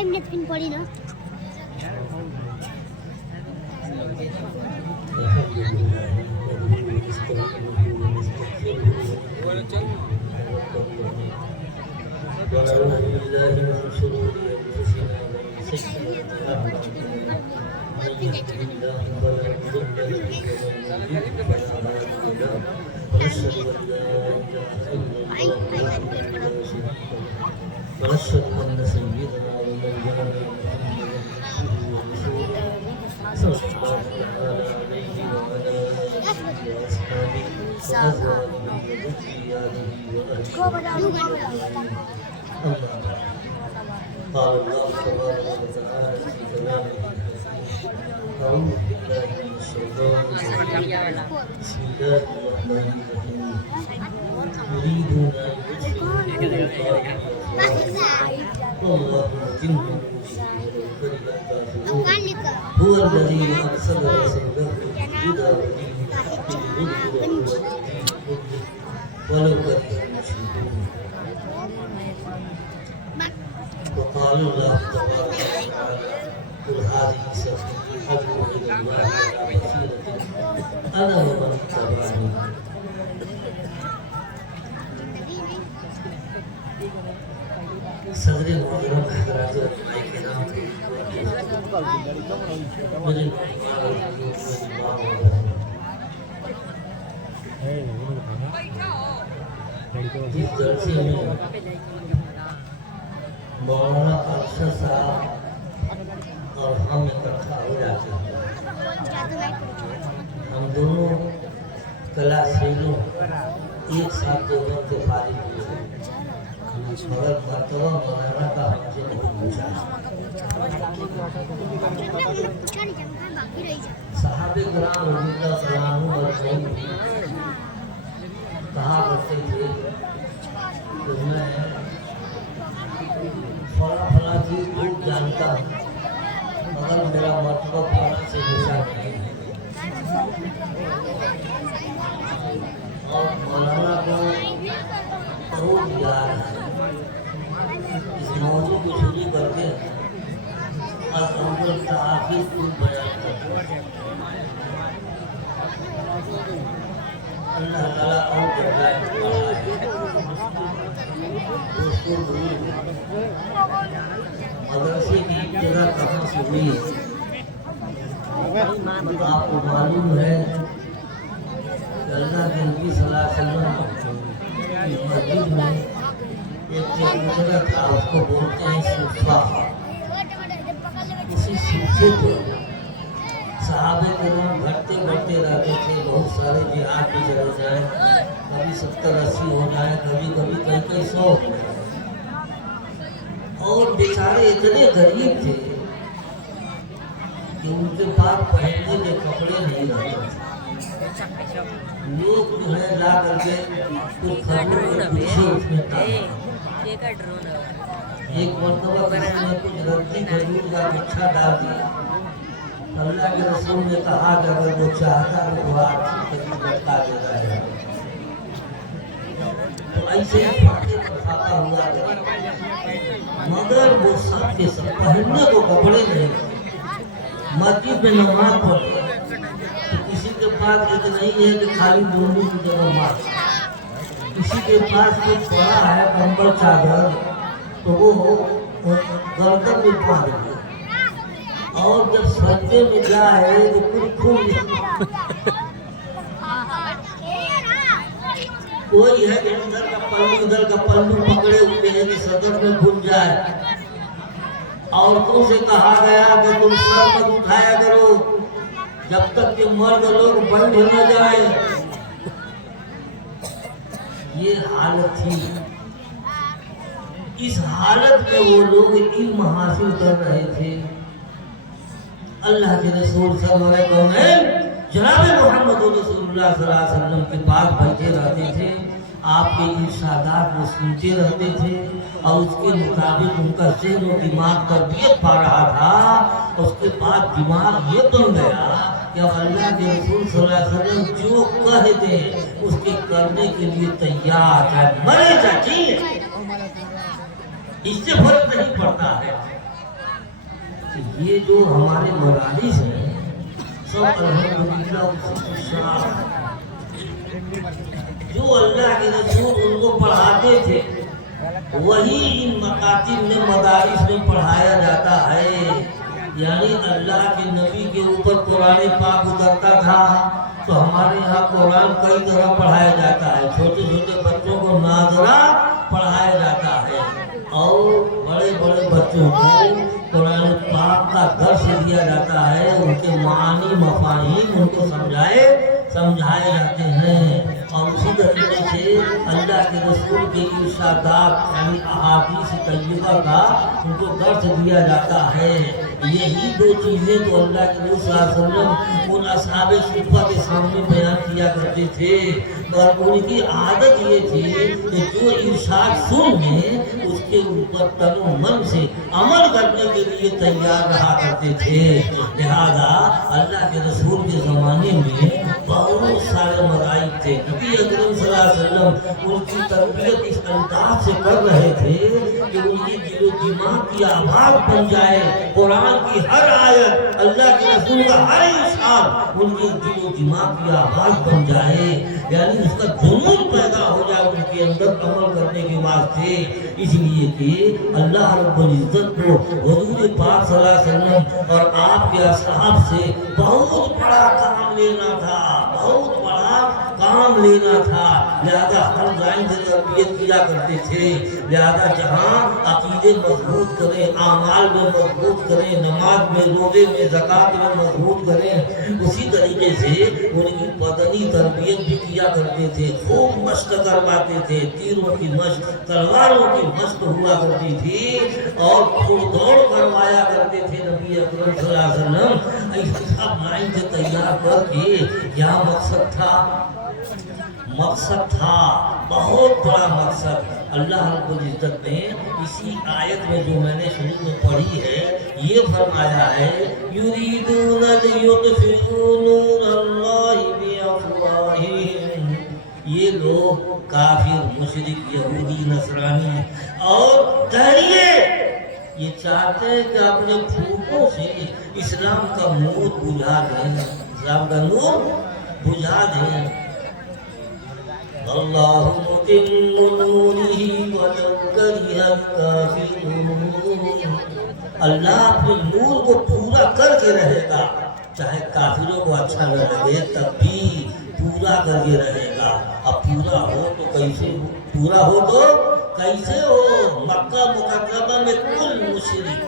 એમને પિન પડી ન ونشهد أن سيدنا ونبينا محمدا صلى الله عليه وعلى آله وأصحابه وأزواجه وذرياته وأهله قال الله تبارك وتعالى في كلامه أعوذ بالله من الشيطان الرجيم بسم الله الرحمن الرحيم يريدون أن يطفئوا والله متم هو الذي أرسل رسوله بالهدى ودين الحق ليظهره ولو كره المشركون وقال الله تبارك وتعالى قل هذه سبيلي أدعو إلى الله على بصيرة أنا ومن اتبعني صدر محترم حضرات علماء کرام میرے جس جلسے میں مولانا ارشد صاحب اور ہم اکٹھا ہو جاتے ہیں ہم دونوں کلاسیلوں ایک ساتھ دونوں کے فارغ ہوئے مگر مرتبہ مولانا کا ہم سے نہیں پوچھا صحابہ کرام رضی اللہ تعالیٰ عنہ مرحوم کہا کرتے تھے کہ میں فلاں چیز خوب جانتا ہوں مگر میرا مرتبہ فلاں سے پوچھا نہیں ہے اور مولانا کو بہت یاد ہے اس موضوع کو شروع کر کے اول تآخیر کو بیان کرتے ہیں اللہ تعالیٰ اور جگہ مدرسے کی ابتدا کہاں سے ہوئی آپ کو معلوم ہے کہ اللہ کے نبی صلی اللہ علیہ وسلم کی مسجد میں ایک جگہ تھا اس کو بولتے ہیں صوفہ اسی صوفے کو صحابہ کرام بڑھتے بڑھتے رہتے تھے بہت سارے جہاد بھی چلے جائیں کبھی 70-80 ہو جائیں کبھی کبھی کئی 100 ہو جائیں اور بیچارے اتنے غریب تھے کہ ان کے پاس پہننے کے کپڑے نہیں رہتے تھے لوگ جو ہے لا کر کے کچھ خبروں کے پیچھے اس میں ایک مرتبہ کسی نے کچھ رتی کھجور کا گچھا ڈال دیا اللہ کے رسول نے کہا کہ اگر وہ چاہتا ہے تو آپ سے لٹکا دیتا ہے تو ایسے ہی فاقہ ہوا مگر وہ سب کے سب پہننے کو کپڑے نہیں مسجد میں نماز پڑھتے تو کسی کے پاس ایک نہیں ہے کہ خالی دونوں کی جگہ مار کسی کے پاس کچھ پڑا ہے کمبل چادر تو وہ گردن میں پا دے اور جب سجدے میں جائے تو کچھ کھول کوئی ہے کہ ادھر کا پلو پکڑے ہوئے ہیں کہ صدر میں گھل جائے عورتوں سے کہا گیا کہ تم سر پر اٹھایا کرو جب تک کہ مرد لوگ بند نہ جائیں یہ حالت تھی اس حالت میں وہ لوگ علم حاصل کر رہے تھے اللہ کے رسول صلی اللہ علیہ وسلم جناب محمد رسول اللہ صلی اللہ علیہ وسلم کے پاس بیٹھے رہتے تھے آپ کے ارشادات کو سنتے رہتے تھے اور اس کے مطابق ان کا ذہن و دماغ تربیت پا رہا تھا اس کے بعد دماغ یہ بن گیا کہ اب اللہ کے رسول صلی اللہ علیہ وسلم جو کہتے ہیں اس کے کرنے کے لیے تیار ہے مرے چاچی اس سے فرق نہیں پڑتا ہے یہ جو ہمارے مدارس ہیں سب الحمدللہ جو اللہ کے رسول ان کو پڑھاتے تھے وہی ان مکاتب میں مدارس میں پڑھایا جاتا ہے. یعنی اللہ کے نبی کے اوپر قرآن پاک اترتا تھا تو ہمارے یہاں قرآن کئی طرح پڑھایا جاتا ہے. چھوٹے چھوٹے بچوں کو ناظرہ پڑھایا جاتا ہے اور بڑے بڑے بچوں کو قرآن پاک کا درس دیا جاتا ہے. ان کے معانی مفاہیم ان کو سمجھائے جاتے ہیں. اور اسی طریقے سے اللہ کے رسول کے ارشادات یعنی احادیث طیبہ کا ان کو درس دیا جاتا ہے. یہی دو چیزیں تو اللہ کے رسول صلی اللہ علیہ وسلم ان اصحاب صفہ کے سامنے بیان کیا کرتے تھے. اور ان کی عادت یہ تھی کہ جو ارشاد سن لیں اس کے اوپر تن و من سے عمل کرنے کے لیے تیار رہا کرتے تھے. لہذا اللہ کے رسول کے زمانے میں بہت سارے مذاہب تھے. نبی اکرم صلی اللہ علیہ وسلم ان کی تربیت اس انداز سے کر رہے تھے کہ ان کی دل و دماغ کی آواز بن جائے. قرآن کی ہر آیت اللہ کے رسول کا ہر ارشاد ان کے دل و دماغ کی آواز بن جائے. یعنی اس کا جنون پیدا ہو جائے ان کے اندر عمل کرنے کے واسطے. اس لیے کہ اللہ رب العزت کو حضور پاک صلی اللہ علیہ وسلم اور آپ کے اصحاب سے بہت بڑا کام لینا تھا. لہذا ہم ذہن سے تربیت کیا کرتے تھے. لہذا جہاں عقیدے مضبوط کریں, اعمال میں مضبوط کریں, نماز میں, روزے میں, زکوٰۃ میں مضبوط کریں, اسی طریقے سے ان کی بدنی تربیت بھی کیا کرتے تھے. خوب مشق کرواتے تھے. تیروں کی مشق, تلواروں کی مشق ہوا کرتی تھی اور دوڑ کروایا کرتے تھے نبی اکرم صلی اللہ علیہ وسلم. ایسا سب لائن سے تیار کر کے کیا مقصد تھا بہت بڑا مقصد. اللہ رب العزت نے اسی آیت میں جو میں نے شروع میں پڑھی ہے یہ فرمایا ہے یریدون لیطفئوا نور اللہ بافواہہم. یہ لوگ کافر, مشرک, یہودی, نصرانی اور دہریے یہ چاہتے ہیں کہ اپنے پھوکوں سے اسلام کا نور بجھا دیں, اسلام کا نور بجھا دیں. اللہ متم نورہ ولو کرہ الکافرون. اللہ اپنے نور کو پورا کر کے رہے گا, چاہے کافروں کو اچھا نہ لگے تب بھی پورا کر کے رہے گا. اب پورا ہو تو کیسے ہو, پورا ہو تو کیسے ہو. مکہ مکرمہ میں کل مشرک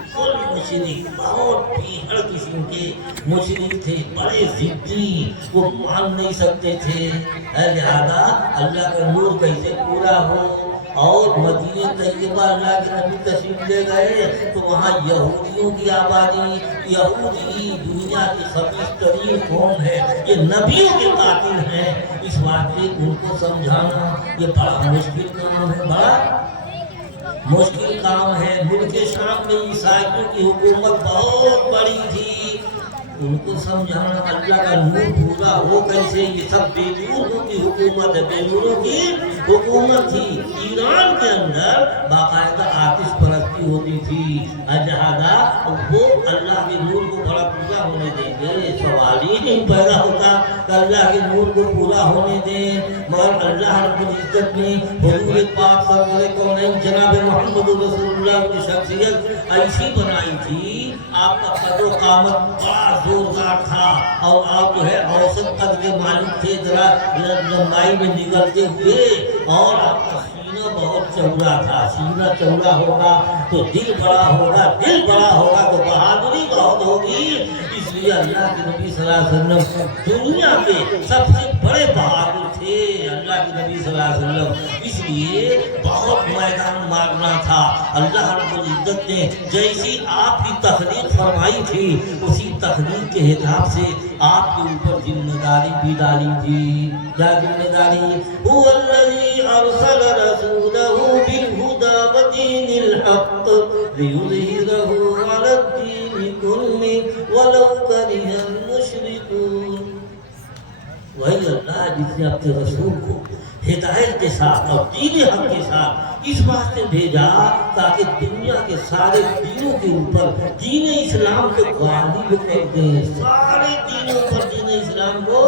بہت بھیڑ قسم کے مشرک تھے, بڑے ضدی, وہ مان نہیں سکتے تھے. لہذا اللہ کا نور کیسے پورا ہو. اور مدینہ طیبہ اللہ کے نبی تشریف لے گئے تو وہاں یہودیوں کی آبادی, یہودی دنیا کی خبیث ترین قوم ہے, یہ نبیوں کے قاتل ہیں. اس واقعے ان کو سمجھانا یہ بڑا مشکل کام ہے, بڑا مشکل کام ہے. ملک شام میں عیسائیوں کی حکومت بہت بڑی تھی, ان کو سمجھانا اللہ کا نور پورا ہو کیسے. یہ سب بیلوروں کی حکومت ہے, بیلوروں کی حکومت تھی. ایران کے اندر باقاعدہ آتش پرستی ہوتی تھی. لہذا وہ اللہ کے نور کو بڑا پورا ہونے دیں گے, سوال ہی نہیں پیدا ہوتا کہ اللہ کے نور کو پورا ہونے دیں. مگر اللہ رب العزت نے حضور پاک سرور کونین جناب محمد رسول اللہ کی شخصیت ایسی بنائی تھی. آپ کا قد و قامت بڑا زوردار تھا اور آپ جو ہے اوسط قد کے مالک تھے, ذرا لمبائی میں نکلتے ہوئے, اور آپ کا سینہ بہت چوڑا تھا. سینہ چوڑا ہوگا تو دل بڑا ہوگا, دل بڑا ہوگا تو بہادری بہت ہوگی. اس لیے اللہ کے نبی صلی اللہ علیہ وسلم دنیا کے سب سے بڑے بہادر تھے, اللہ کے نبی صلی اللہ علیہ وسلم. اس لیے بہت میدان مارنا تھا. اللہ رب العزت نے جیسی آپ کی تخلیق فرمائی تھی اسی تخلیق کے حساب سے آپ کے اوپر ذمہ داری بھی ڈالی تھی. کیا ذمہ داری؟ هو الذی ارسل رسولہ بالہدی ودین الحق لیظہرہ علی الدین کلہ ولو کرہ المشرکون. وہی اللہ جس نے اپنے رسول کو ہدایت کے ساتھ اور دین حق کے ساتھ اس واسطے بھیجا تاکہ دنیا کے سارے دینوں کے اوپر دین اسلام کو غالب کر دیں، سارے دینوں پر دین اسلام کو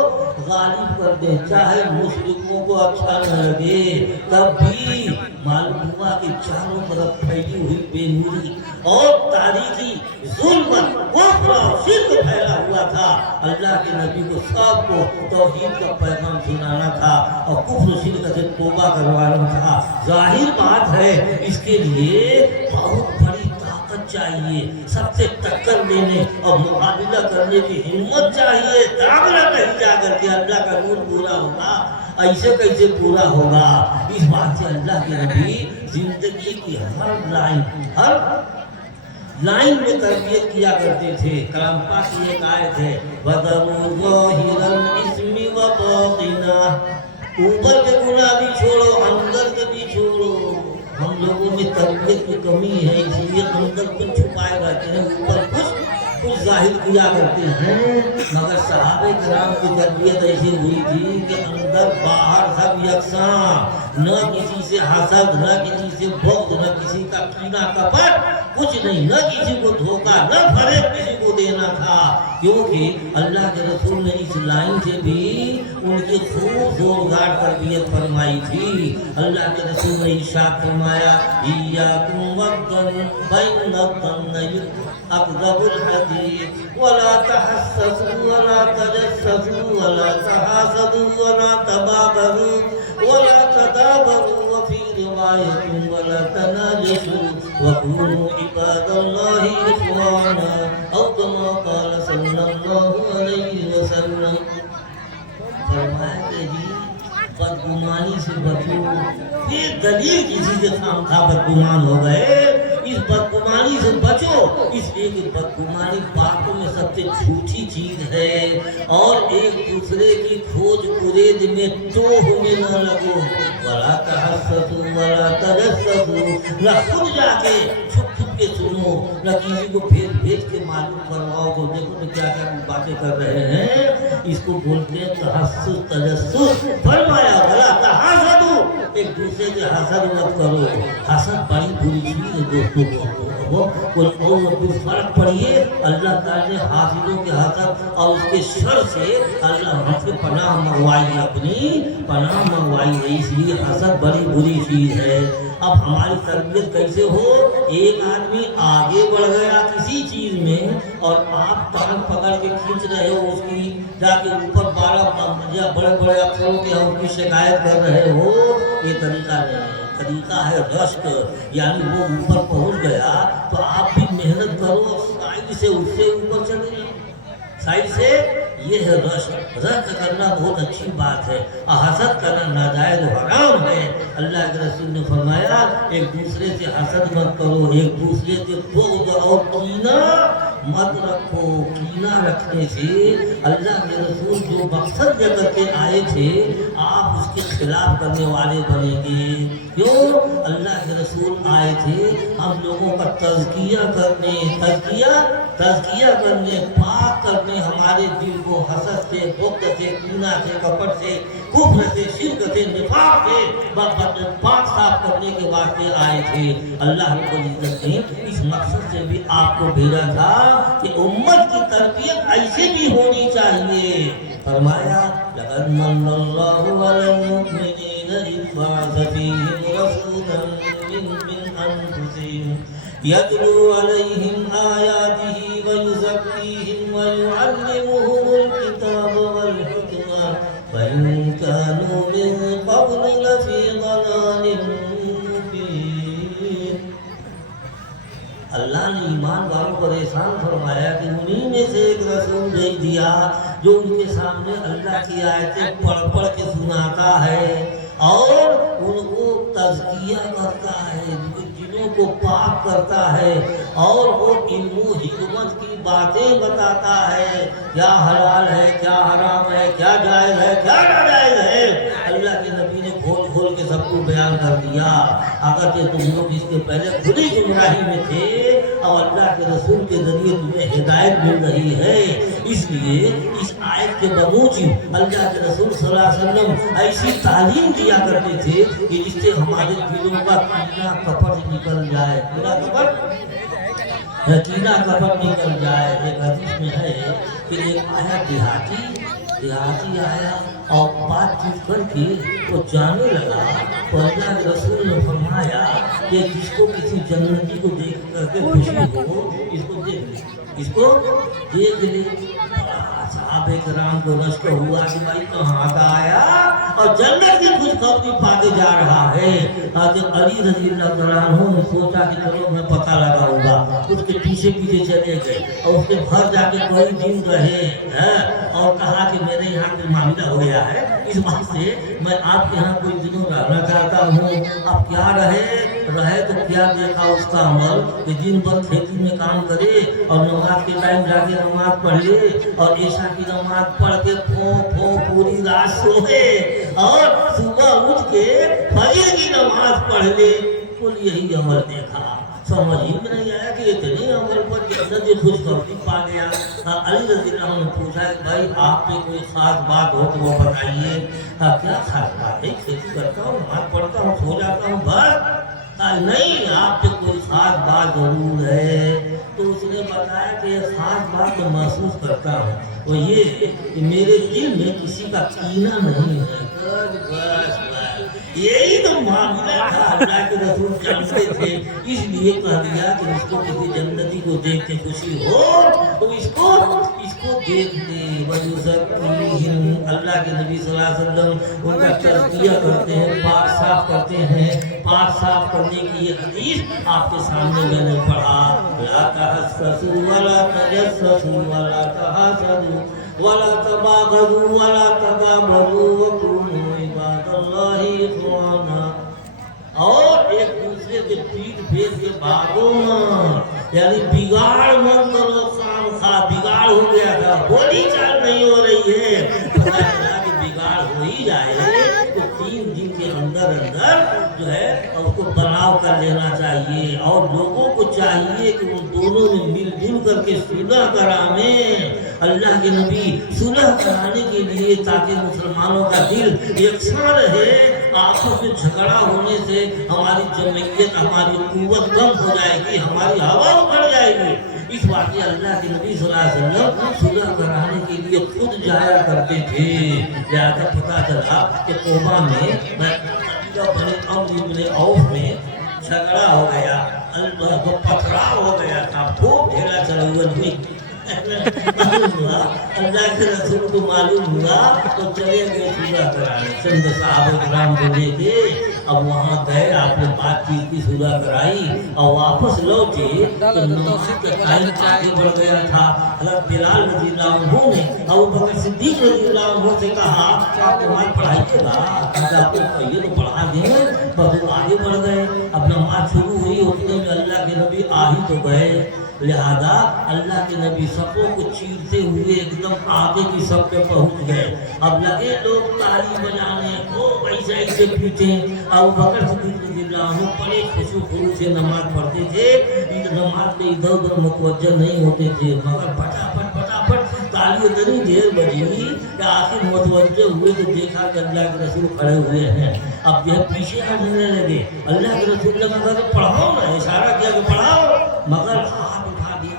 غالب کر دیں، چاہے مشرکوں کو اچھا نہ لگے، تب بھی معلوم ہوا کہ چاروں طرف پھیلی ہوئی بے نوری اور تاریخی ظلمت کفر اور شرک پھیلا ہوا تھا۔ اللہ کے نبی کو سب کو توحید کا پیغام سنانا تھا اور کفر و شرک سے توبہ کروانا تھا۔ ظاہر بات ہے اس کے لیے بہت بڑی طاقت چاہیے، سب سے ٹکر لینے اور مقابلہ کرنے کی ہمت چاہیے، تب نہ کہیں جا کر کے اللہ کا نور پورا ہوگا۔ ایسے کیسے پورا ہوگا؟ اس بات سے اللہ کے نبی زندگی کی ہر لائن میں تربیت کیا کرتے تھے۔ کلام پاک کی ایک آیت ہے وَذَرُوا ظَاهِرَ الْإِثْمِ وَبَاطِنَهُ، اوپر کے گناہ بھی چھوڑو، اندر کے بھی چھوڑو۔ ہم لوگوں میں تربیت کی کمی ہے، اس لیے اندر کو چھپائے رہتے ہیں، اوپر کچھ ظاہر کیا کرتے ہیں۔ مگر صحابہ کرام کی تربیت ایسی ہوئی تھی کہ اندر باہر سب یکساں، نہ کسی سے حسد، نہ کسی سے بغض، نہ کسی کا کینہ کپٹ، کچھ نہیں، نہ کسی کو دھوکہ، نہ فریب کسی کو دینا تھا، کیونکہ اللہ کے رسول نے اس لائن سے بھی ان کی خوب زوردار تربیت فرمائی تھی۔ اللہ کے رسول نے ارشاد فرمایا ایاکم والظن فإن الظن اکذب الحدیث ولا تحسسوا ولا تجسسوا ولا تحاسدوا ولا تباغضوا ولا تدابروا وفي روایت ولا تناجشوا وكونوا عباد الله إخوانا او كما قال صلی اللہ علیہ وسلم۔ فرمایا کہ جی بدگمانی سے بچو، پھر دلیل کسی کے خامخواہ بدگمان ہو گئے، اس بدگمانی سے بچو، اس لیے کہ بدگمانی باتوں میں سب سے جھوٹی چیز ہے، اور ایک دوسرے کی کھوج کرید میں ٹوہ میں نہ لگو، ولا تحسسوا ولا تجسسوا، نہ خود جا کے چھپ چھپ کے سنو، نہ کسی کو بھیج کے معلوم کرواؤ تو دیکھو تو کیا کیا باتیں کر رہے ہیں، اس کو بولتے ہیں تحسس تجسس۔ فرمایا ولا تحاسدوا، ایک دوسرے کے حسد مت کرو، حسد بڑی بری چیز ہے دوستوں کو، کوئی فرق پڑیے، اللہ تعالیٰ نے حاسدوں کے حسد اور اس کے شر سے اللہ ہم سے پناہ منگوائی، اپنی پناہ منگوائی ہے، اس لیے حسد بڑی بری چیز ہے۔ اب ہماری تربیت کیسے ہو؟ ایک آدمی آگے بڑھ گیا کسی چیز میں اور آپ ٹانگ پکڑ کے کھینچ رہے ہو اس کی، جا کے اوپر 12 بڑے بڑے افسروں کے ان کی شکایت کر رہے ہو، یہ طریقہ نہیں ہے۔ طریقہ ہے رشک، یعنی وہ اوپر پہنچ گیا تو آپ بھی محنت کرو، سائڈ سے اس سے اوپر چلے جاؤ، سائڈ سے۔ یہ ہے رشک، رشک کرنا بہت اچھی بات ہے، حسد کرنا ناجائز و حرام ہے۔ اللہ کے رسول نے فرمایا ایک دوسرے سے حسد مت کرو، ایک دوسرے سے بغض اور کینہ مت رکھو۔ کینہ رکھنے سے اللہ کے رسول جو مقصد لے کر کے آئے تھے آپ اس کے خلاف کرنے والے بنیں گے۔ کیوں؟ اللہ کے رسول آئے تھے ہم لوگوں کا تزکیہ کرنے، پاک کرنے ہمارے دل کو حسد سے، بغض سے، کینہ سے، کپٹ سے، کفر سے، شرک سے، نفاق سے پاک صاف کرنے کے واسطے آئے تھے۔ اللہ رب العزت نے اس مقصد سے بھی آپ کو بھیجا تھا کہ امت کی تربیت ایسے بھی ہونی چاہیے۔ فرمایا لقد من اللہ علی المؤمنین اذ بعث فیہم رسولا من انفسہم یتلو علیہم آیاتہ ویزکیہم ویعلمہم الکتاب والحکمہ وإن كانوا من قبل لفی ضلال مبین۔ اللہ نے ایمان والوں پر احسان فرمایا کہ انہی میں سے ایک رسول بھیج دیا جو ان کے سامنے اللہ کی آیتیں پڑھ پڑھ کے سناتا ہے اور ان کو تزکیہ کرتا ہے، دلوں کو پاک کرتا ہے، اور وہ علم و حکمت کی باتیں بتاتا ہے، کیا حلال ہے، کیا حرام ہے، کیا جائز ہے، کیا ناجائز ہے۔ اللہ کے نبی نے کھول کھول کے سب को बयान कर दिया। अगर कि तुम लोग इसके पहले खुद ही गुमराही में थे और अल्लाह के रसूल के जरिए तुम्हें हिदायत मिल रही है, इसलिए इस आयत के बमूजिब अल्लाह के रसूल सल्लल्लाहु अलैहि वसल्लम ऐसी तालीम दिया करते थे कि जिससे हमारे दिलों का कीना कपट निकल जाए, कीना कपट निकल जाए। एक हदीस में है कि एक आया देहाती आया और बातचीत करके वो जाने लगा, तो अल्लाह के रसूल ने फरमाया कि जिसको किसी जन्नती को देख करके खुशी हो, इसको देख ले। साहबे कराम को नष्ट हुआ कि भाई कहाँ का आया और जन्नत की खुशखबरी पाके जा रहा है। जब अली रज़ी अल्लाह तआला अन्हु ने सोचा कि चलो मैं पता लगाऊंगा, उसके पीछे चले गए और उसके घर जाके कई दिन रहे और कहा कि मेरे यहाँ कोई मामला हो गया है, इस बात से मैं आपके यहाँ कुछ दिनों रहना चाहता हूँ। अब क्या रहे तो क्या देखा उसका अमल कि दिन भर खेती में काम करे और नमाज के टाइम जाके नमाज पढ़ ले और ईशा की नमाज पढ़ के पूरी रात सोए और सुबह उठ के फजर की नमाज पढ़ ले। कुल यही अमल देखा, समझ ही में नहीं आया कि इतने अमल पर जन्नत की खुशखबरी पा गया। अली रज़ी अल्लाह ने पूछा कि भाई आप पे कोई खास बात हो तो वो बताइए। क्या खास बात है? खेती करता हूँ, नमाज पढ़ता हूँ, सो जाता हूँ, बस। नहीं, आप पे कोई खास बात जरूर है। तो उसने बताया कि खास बात तो महसूस करता हूँ, वो ये कि मेरे दिल में किसी का कीना नहीं है। बस यही तो मामला था। अल्लाह के रसूल जानते थे, इसलिए कह दिया कि इसको किसी जन्नती को देख के खुशी हो तो इसको देख ले। अल्लाह के नबी सल्लल्लाहु अलैहि वसल्लम उनका तज़किया करते हैं, पाक साफ करते हैं। पाक साफ करने की ये हदीस आपके सामने मैंने पढ़ा, ला तहस्ससु वला तजस्ससु वला तहासदु वला तबागदु वला तदाबरु वकुनु इबादल्लाहि इख्वाना। और एक दूसरे के पीठ फेर के भागो मत, यानी बिगाड़ मत करो। बिगाड़ हो गया था, बोली चाल नहीं हो रही है, बिगाड़ हो ही जाए तो 3 दिन के अंदर जो है उसको बनाव कर लेना चाहिए। और लोगों को चाहिए कि वो दोनों में मिलजुल करके सुलह कराने। अल्लाह के नबी सुलह कराने के लिए, ताकि मुसलमानों का दिल यकसा रहे। आपस में झगड़ा होने से हमारी जमयियत, हमारी कुव्वत कम हो जाएगी, हमारी हवा बढ़ जाएगी। इस वाक़े अल्लाह के नबी सल्लल्लाहु अलैहि वसल्लम सुलह कराने के लिए खुद जाया करते थे। लिहाजा पता चला कि तौबा में बने अम्र औफ में झगड़ा हो गया, अल्लाह को पथराव हो गया था, खूब ढेला चला हुआ नहीं। अल्लाह के रसूल को मालूम हुआ तो चले गए सुलह कराने, चंद साहब कराम को लेके। अब वहाँ गए, आपने बातचीत की, सुलह कराई और वापस लौटे तो नमाज का टाइम आगे बढ़ गया था। हज़रत बिलाल रज़ियल्लाहु अन्हु ने अबू बकर सिद्दीक़ रज़ियल्लाहु अन्हु से कहा, आप नमाज पढ़ाइएगा। आपको कहिए तो पढ़ा दें। बस आगे बढ़ गए। अब नमाज शुरू हुई, उतने में अल्लाह के नबी आ ही तो गए। लिहाजा अल्लाह के नबी सबों को चीरते हुए एकदम आगे की सब पे पहुंच गए। अब लगे लोग ताली बजाने, ओ ऐसे ऐसे पीटे। अबू बकर सिद्दीक़ रज़ियल्लाहु अन्हु बड़े खुशू से नमाज पढ़ते थे, नमाज में इधर उधर मुतवज्जह नहीं होते थे, मगर फटाफट ताली इतनी देर बजी कि आखिर मुतवज्जह हुए तो देखा कि अल्लाह के रसूल खड़े हुए हैं। अब जो है पीछे हटने लगे। अल्लाह के रसूल ने कहा कि पढ़ाओ ना, इशारा किया कि पढ़ाओ, मगर हाथ उठा दिया।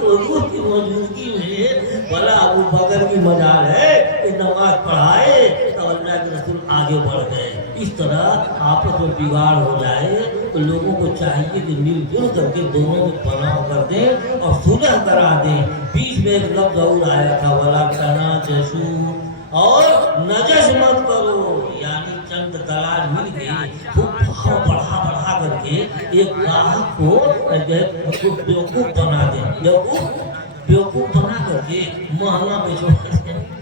हुजूर की मौजूदगी में भला अबू बकर की मजाल है कि नमाज पढ़ाए, तो अल्लाह के रसूल आगे बढ़ गए। इस तरह आपस में बिगाड़ हो जाए तो लोगों को चाहिए कि मिलजुल करके दोनों में बनाव कर दें और सुलह करा दें। बीच में एक लफ्ज़ और आया था, वला तनाजशू, और नजश मत करो, यानी चंद दलाल मिल गए तो बढ़ा करके एक ग्राहक को बेवकूफ़ बना दें, बेवकूफ़ बना करके महंगा बेचो।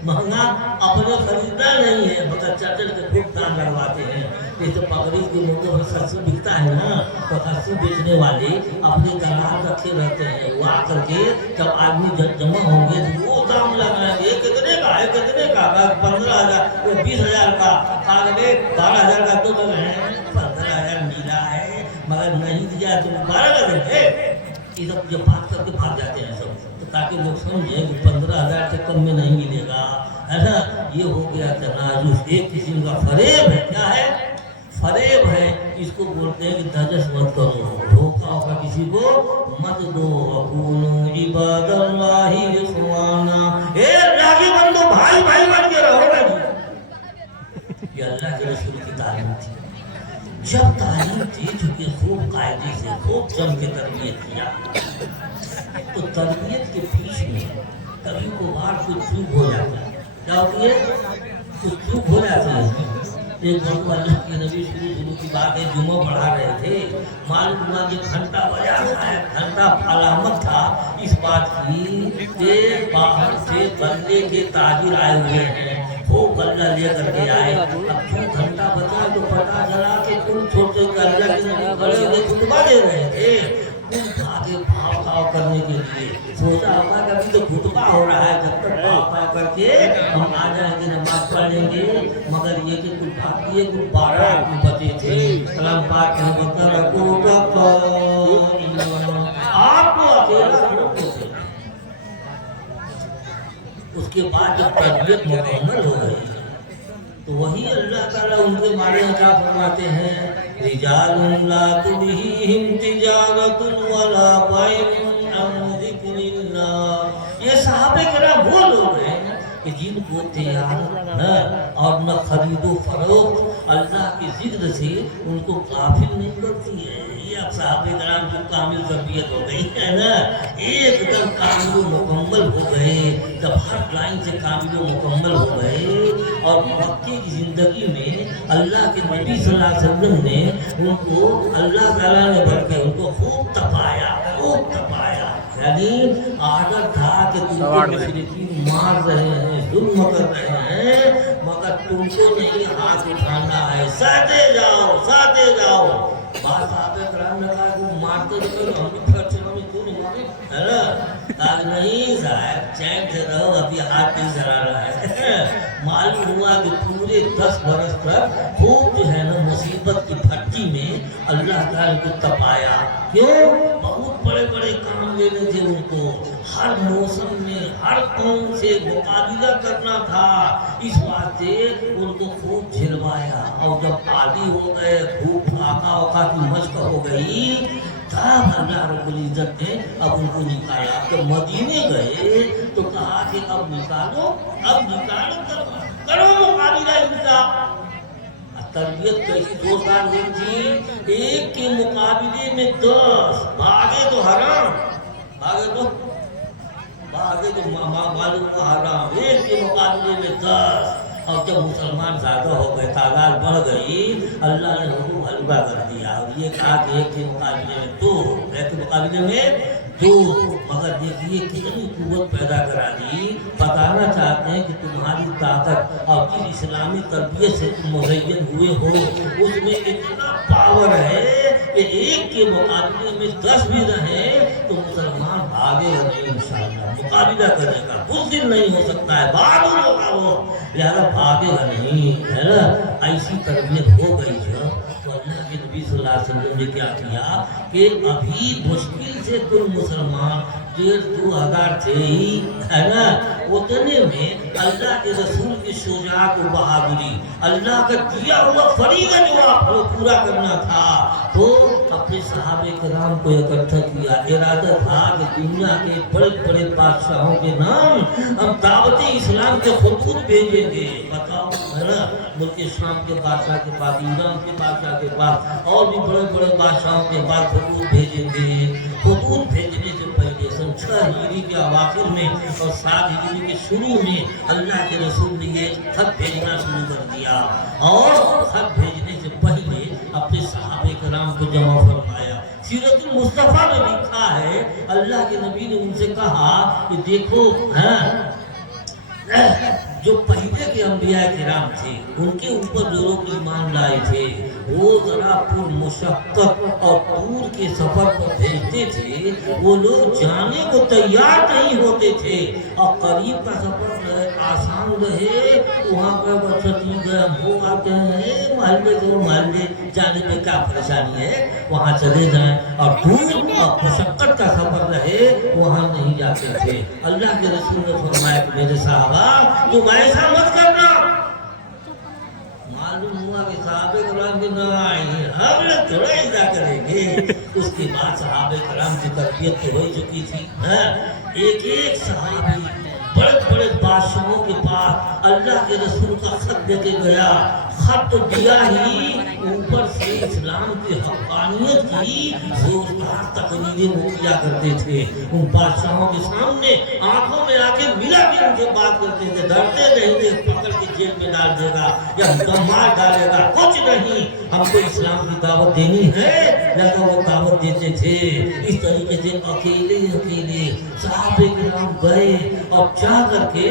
महंगा अपने खरीदना नहीं है, मगर चटर के खूब दाम लगवाते हैं। जैसे बकरीद के मौके पर खस्सी बिकता है ना, तो खस्सी बेचने वाले अपने दलाल रखे रहते हैं। वो आकर के जब आदमी जमा होंगे तो वो दाम लगाएंगे, कितने का है, कितने का, 15,000, 20,000 का, 12,000 का, तो 15,000 मिला है मगर नहीं दिया तो 12 का देंगे। ये सब जब बात करके भाग जाते हैं सब, तो ताकि लोग समझे कि 15,000 से कम में नहीं मिलेगा, है ना। ये हो गया तनाजुस, एक किस्म का फरेब है। क्या है? फरेब है। इसको बोलते हैं कि धजस मत करो, धोखा होगा किसी को मत दो। अकूनु इबादल्लाहि इख्वाना, ए अल्लाह के बंदो भाई भाई बन के रहो ना जी। ये अल्लाह के रसूल की तालीम थी। जब तालीम थी चूंकि खूब कायदे से खूब जम के तरबियत किया, तो तरबियत के बीच में कभी को बार कुछ चूक हो जाता है। क्या होती है? कुछ चूक हो जाती है। एक बार अल्लाह के नबी शुरू की बात है, जुम्मा पढ़ा रहे थे, मालूम हुआ कि घंटा बजा है। घंटा अलामत था इस बात की कि बाहर से गल्ले के ताजिर आए हुए हैं, वो गल्ला ले करके आए। अब क्यों घंटा बजा तो पता चला कि तुम छोटे गल्ला के नबी खड़े हुए खुतबा दे रहे थे। आगे भाव करने के लिए सोचा होगा कि अभी तो खुतबा हो रहा है, जब तक भाव करके हम आ जाएंगे, नमाज पढ़ लेंगे। मगर ये कि कुछ बाकी, कुछ 12 आदमी बचे थे। कलाम पाक के आपको अकेला छोड़ते थे। उसके बाद जब तरबियत मुकम्मल हो गई तो वही अल्लाह ताला उनके बारे में क्या फरमाते हैं? रिजालुन ला तुलहीहिम तिजारतुन वला बैउन अन ज़िक्रिल्लाह। ये सहाबे किराम वो लोग हैं कि जिनको तिजारत न और न खरीदो फरोख्त अल्लाह के जिक्र से उनको काफिल नहीं करती है। ये अब सहाबे किराम की कामिल तरबियत हो गई है ना, एकदम कामिल मुकम्मल हो गए। जब हर लाइन से कामिल मुकम्मल हो गए और मक्के की जिंदगी में अल्लाह के नबी सल्लल्लाहु अलैहि वसल्लम ने उनको अल्लाह ताला ने बल्कि उनको खूब तपाया, खूब तपाया। यानी आदर था कि तुमको मुशरिकीन मार रहे हैं, जुल्म कर रहे हैं, मगर तुमको नहीं हाथ उठाना है, सहते जाओ, सहते जाओ। बात साहब कराम ने कहा वो मारते तो हम भी फिर से हमें क्यों नहीं मारे, है ना। कहा नहीं साहब चैन से रहो, अभी हाथ नहीं चला रहा है। मालूम हुआ कि पूरे 10 बरस तक खूब जो है ना मुसीबत की भट्टी में अल्लाह ताला को तपाया। क्यों? बहुत बड़े बड़े काम लेने थे उनको, हर मौसम में हर कौम से मुकाबला करना था। इस बात से उनको खूब झिलवाया और जब आदि हो गए, खूब आका की मशक हो गई, तब अल्लाह रब्बुल इज्जत ने अब उनको निकाला। जब मदीने गए तो कहा कि अब निकालो, अब निकालो, करो मुकाबला इनका। तरबियत कैसी 2 साल हुई थी, एक के मुकाबले में 10। भागे तो हराम, भागे तो मालूम को हराम, एक के मुकाबले में 10। और जब मुसलमान ज़्यादा हो गए, तादाद बढ़ गई, अल्लाह ने हुक्म हल्का कर दिया और ये कहा कि एक के मुकाबले में 2, एक के मुकाबले में 2। मगर देखिए कितनी कुव्वत पैदा करा दी। बताना चाहते हैं कि तुम्हारी ताकत और जिस इस्लामी तरबियत से तुम मुज़य्यन हुए हो उसमें इतना पावर है कि एक के मुकाबले में 10 भी रहे तो मुसलमान भागेगा नहीं। इंशाअल्लाह मुकाबला करने का कुछ दिन नहीं हो सकता है, बहादुर होगा वो, लिहाजा भागेगा नहीं, है ना। ऐसी तरबियत हो गई जो तो अल्लाह के नबी सल्लल्लाहु अलैहि वसल्लम ने क्या किया कि अभी मुश्किल से कोई मुसलमान 1,500-2,000 थे ही, है ना। उतने में अल्लाह के रसूल की शुजाअत और बहादुरी, अल्लाह का दिया हुआ फरीज़ा जो आपको पूरा करना था, तो अपने सहाबे किराम को इकट्ठा किया। इरादा था कि दुनिया के बड़े बड़े बादशाहों के नाम हम दावत इस्लाम के खतूत भेजेंगे। बताओ, है ना, मुल्क शाम के बादशाह के पास, ईरान के बादशाह के पास और भी बड़े बड़े बादशाहों के पास खतूत भेजेंगे। खतूत भेजने से पहले 6 हिजरी के अवाखिर में और 7 हिजरी के शुरू में अल्लाह के रसूल ने ये खत भेजना शुरू कर दिया और खत भेजने से पहले अपने सहाबे कराम को जमा फरमाया। सीरतुल मुस्तफा में लिखा है अल्लाह के नबी ने उनसे कहा कि देखो, हाँ جو پہلے کے انبیاء کرام تھے ان کے اوپر جو لوگ ایمان لائے تھے وہ ذرا پر مشقت اور دور کے سفر پر بھیجتے تھے، وہ لوگ جانے کو تیار نہیں ہوتے تھے، اور قریب کا سفر رہے آسان رہے وہاں پر بس ٹھیک ہے ہم آتے ہیں محلے دو محلے جانے میں کیا پریشانی ہے، وہاں چلے جائیں، اور دور اور مشقت کا سفر رہے وہاں نہیں جاتے تھے۔ اللہ کے رسول نے فرمایا کہ میرے صحابہ تم ایسا مت کرنا۔ معلوم ہوا کہ صحابہ کرام کی نہ آئی ہم لوگ تھوڑا ایسا کریں گے۔ اس کے بعد صحابہ کرام کی تربیت تو ہو چکی تھی، ایک ایک صحابی بڑے بڑے بادشاہوں کے پاس اللہ کے رسول کا خط دے کے گیا، خط دیا ہی اوپر سے اسلام کی حقانیت کی زوردار تقریریں وہ کیا کرتے تھے، ان بادشاہوں کے سامنے آنکھوں میں آ کے ملا کے ان سے بات کرتے تھے، ڈرتے نہیں تھے پکڑ کے جیل میں ڈال دے گا یا مار ڈالے گا، کچھ نہیں، ہم کو اسلام کی دعوت دینی ہے، لہذا وہ دعوت دیتے تھے۔ اس طریقے سے اکیلے صحابہ کرام گئے اور جا کر کے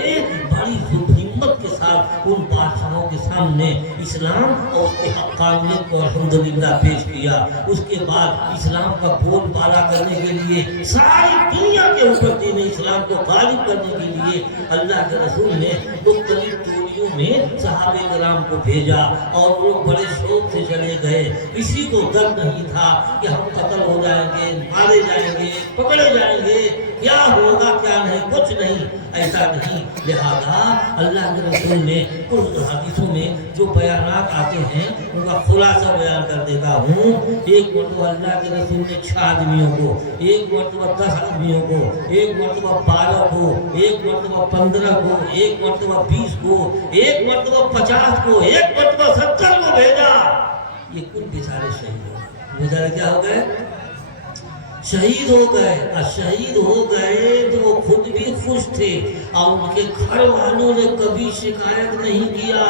بڑی ہمت کے ساتھ ان بادشاہوں کے سامنے اسلام اور اس کی حقانیت کو الحمدللہ پیش کیا۔ اس کے بعد اسلام کا بول بالا کرنے کے لیے ساری دنیا کے اوپر دین اسلام کو غالب کرنے کے لیے اللہ کے رسول نے مختلف ٹولیوں میں صحابہ کرام کو بھیجا، اور وہ بڑے شوق سے چلے گئے۔ کسی کو ڈر نہیں تھا کہ ہم قتل ہو جائیں گے، مارے جائیں گے، پکڑے جائیں گے، کیا ہوگا کیا نہیں، کچھ نہیں، ایسا نہیں۔ لہذا اللہ کے رسول نے کچھ حدیثوں میں جو بیانات آتے ہیں ان کا خلاصہ بیان کر دیتا ہوں۔ ایک مرتبہ اللہ کے رسول نے 6 آدمیوں کو، ایک مرتبہ 10 آدمیوں کو، ایک مرتبہ 12 کو، ایک مرتبہ 15 کو، ایک مرتبہ 20 کو، ایک مرتبہ 50 کو، ایک مرتبہ 70 کو بھیجا۔ یہ کل بیچارے شہید ہو گئے۔ بیچارے کیا ہو گئے؟ شہید ہو گئے۔ اور شہید ہو گئے تو وہ خود بھی خوش تھے، اور ان کے گھر والوں نے کبھی شکایت نہیں کیا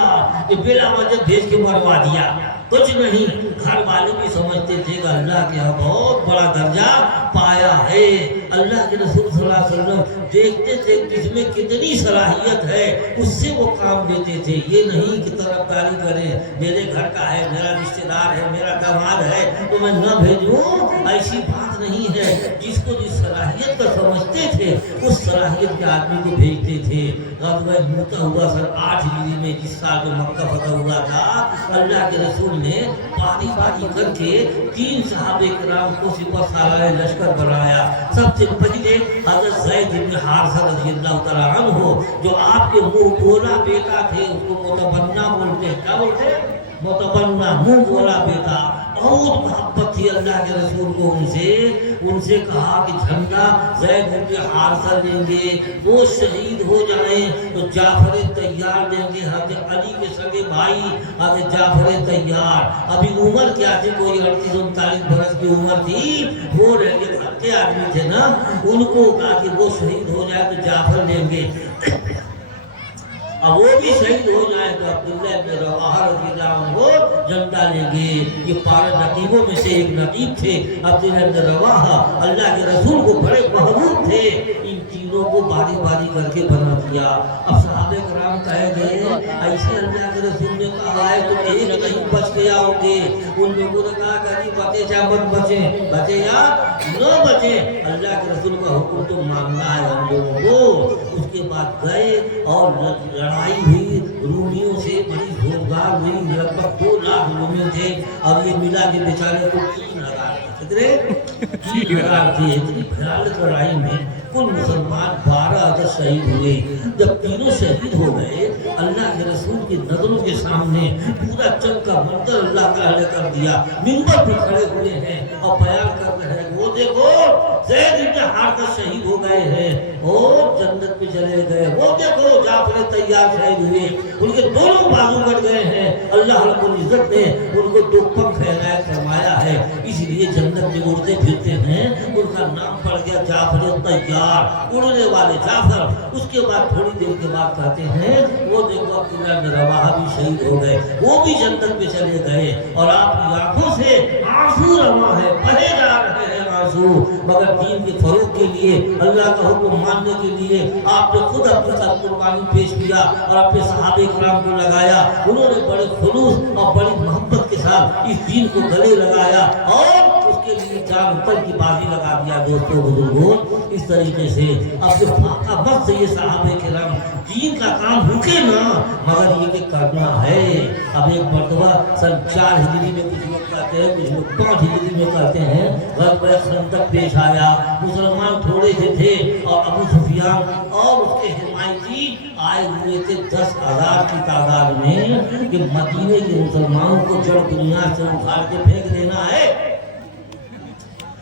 کہ بلا وجہ بھیج کے مروا دیا، کچھ نہیں۔ گھر والے بھی سمجھتے تھے کہ اللہ کے یہاں بہت بڑا درجہ پایا ہے۔ اللہ کے رسول صلی اللہ علیہ وسلم دیکھتے تھے کس میں کتنی صلاحیت ہے، اس سے وہ کام دیتے تھے۔ یہ نہیں کہ طرفداری کریں، میرے گھر کا ہے، میرا رشتہ دار ہے، میرا داماد ہے تو میں نہ بھیجوں، ایسی بات نہیں ہے۔ جس کو جس صلاحیت کا سمجھتے تھے اس صلاحیت کے آدمی کو بھیجتے تھے۔ غزوہ موتا ہوا سن 8 ہجری میں، جس سال جو مکہ فتح ہوا تھا، اللہ کے رسول نے باری باری کر کے 3 صحابہ کرام کو سپہ سالار لشکر بنایا۔ سب سے پہلے حضرت زید بن حارثہ رضی اللہ تعالیٰ عنہ، جو آپ کے منہ بولا بیٹا تھے، اس کو متبنہ بولتے ہیں۔ کیا بولتے ہیں؟ متبنہ، منہ بولا بیٹا۔ بہت محبت تھی اللہ کے رسول کو ان سے کہا کہ جھنڈا زید بن حارثہ دیں گے، وہ شہید ہو جائیں تو جعفر طیار دیں گے، حضرت علی کے سگے بھائی حضرت جعفر طیار۔ ابھی عمر کیا تھی، کوئی 38-39 برس کی عمر تھی، وہ رہ گئے بھٹے آدمی تھے نا، ان کو کہا کہ وہ شہید ہو جائے تو جعفر دیں گے، اور وہ بھی شہید ہو جائے تو عبداللہ بن رواحہ رضی اللہ عنہ جھنڈا لیں گے۔ یہ 12 نقیبوں میں سے ایک نقیب تھے عبداللہ بن رواحہ، اللہ کے رسول کو بڑے محبوب تھے۔ ان تینوں کو باری باری کر کے بنا دیا۔ اب صحابہ کرام کہے گئے ایسے اللہ کے رسول نے کہا ہے تو ایک نہیں بچ کے آؤ گے۔ ان لوگوں نے کہا کہ بچے چاہے مت بچیں، بچے یا نہ بچیں، اللہ کے رسول کا حکم تو ماننا ہے ہم لوگوں کو۔ اس کے بعد گئے اور لڑائی ہوئی رومیوں سے، بڑی زوردار ہوئی، لگ بھگ 2 لاکھ رومی تھے، اور یہ ملا کے بیچارے کو 3,000 کتنے 3,000 تھے۔ اتنی بھیانک لڑائی میں کل مسلمان 12,000 شہید ہوئے۔ جب تینوں شہید ہو گئے، اللہ کے رسول کی نظروں کے سامنے پورا جنگ کا منظر اللہ تعالی نے کر دیا۔ منبر پہ کھڑے ہوئے ہیں اور بیان کر رہے ہیں، وہ دیکھو زید بن حارثہ شہید ہو گئے ہیں اور جنت پہ چلے گئے، وہ دیکھو جعفر طیار شہید ہوئے، ان کے دونوں بازو کٹ گئے ہیں۔ اللہ رب العزت نے ان کو 2 پنکھ عنایت فرمایا ہے، اس لیے جنت میں اڑتے پھرتے ہیں۔ ان کا نام پڑ گیا جعفر طیار، اڑنے والے جعفر۔ اس کے بعد تھوڑی دیر کے بعد کہتے ہیں وہ دیکھو عبداللہ بن رواحہ بھی شہید ہو گئے، وہ بھی جنت میں چلے گئے، اور آپ کی آنکھوں سے آنسو رواں ہے، بہے جا رہے ہیں आंसू, मगर दीन के फरोग के लिए, अल्लाह का हुक्म मानने के लिए आपने खुद अपनी कुर्बानी पेश किया और अपने सहाबे किराम को लगाया। उन्होंने बड़े खुलूस और बड़ी मोहब्बत के साथ इस दीन को गले लगाया और उसके लिए जान पर की बाजी लगा दिया। दोस्तों बुजुर्गों, इस तरीके से अब जो फाका वक्त से ये सहाबे किराम दीन का काम रुके ना, मगर ये करना है। अब एक मरतबा सन 4 हिजरी में कुछ लोग कहते हैं, कुछ लोग 5 हिजरी में कहते हैं, ग़ज़वा खंदक पेश आया। मुसलमान थोड़े से थे और अबू सुफियान और उसके हिमायती आए हुए थे 10,000 की तादाद में कि मदीने के मुसलमानों को जड़ दुनिया से उखाड़ के फेंक देना है,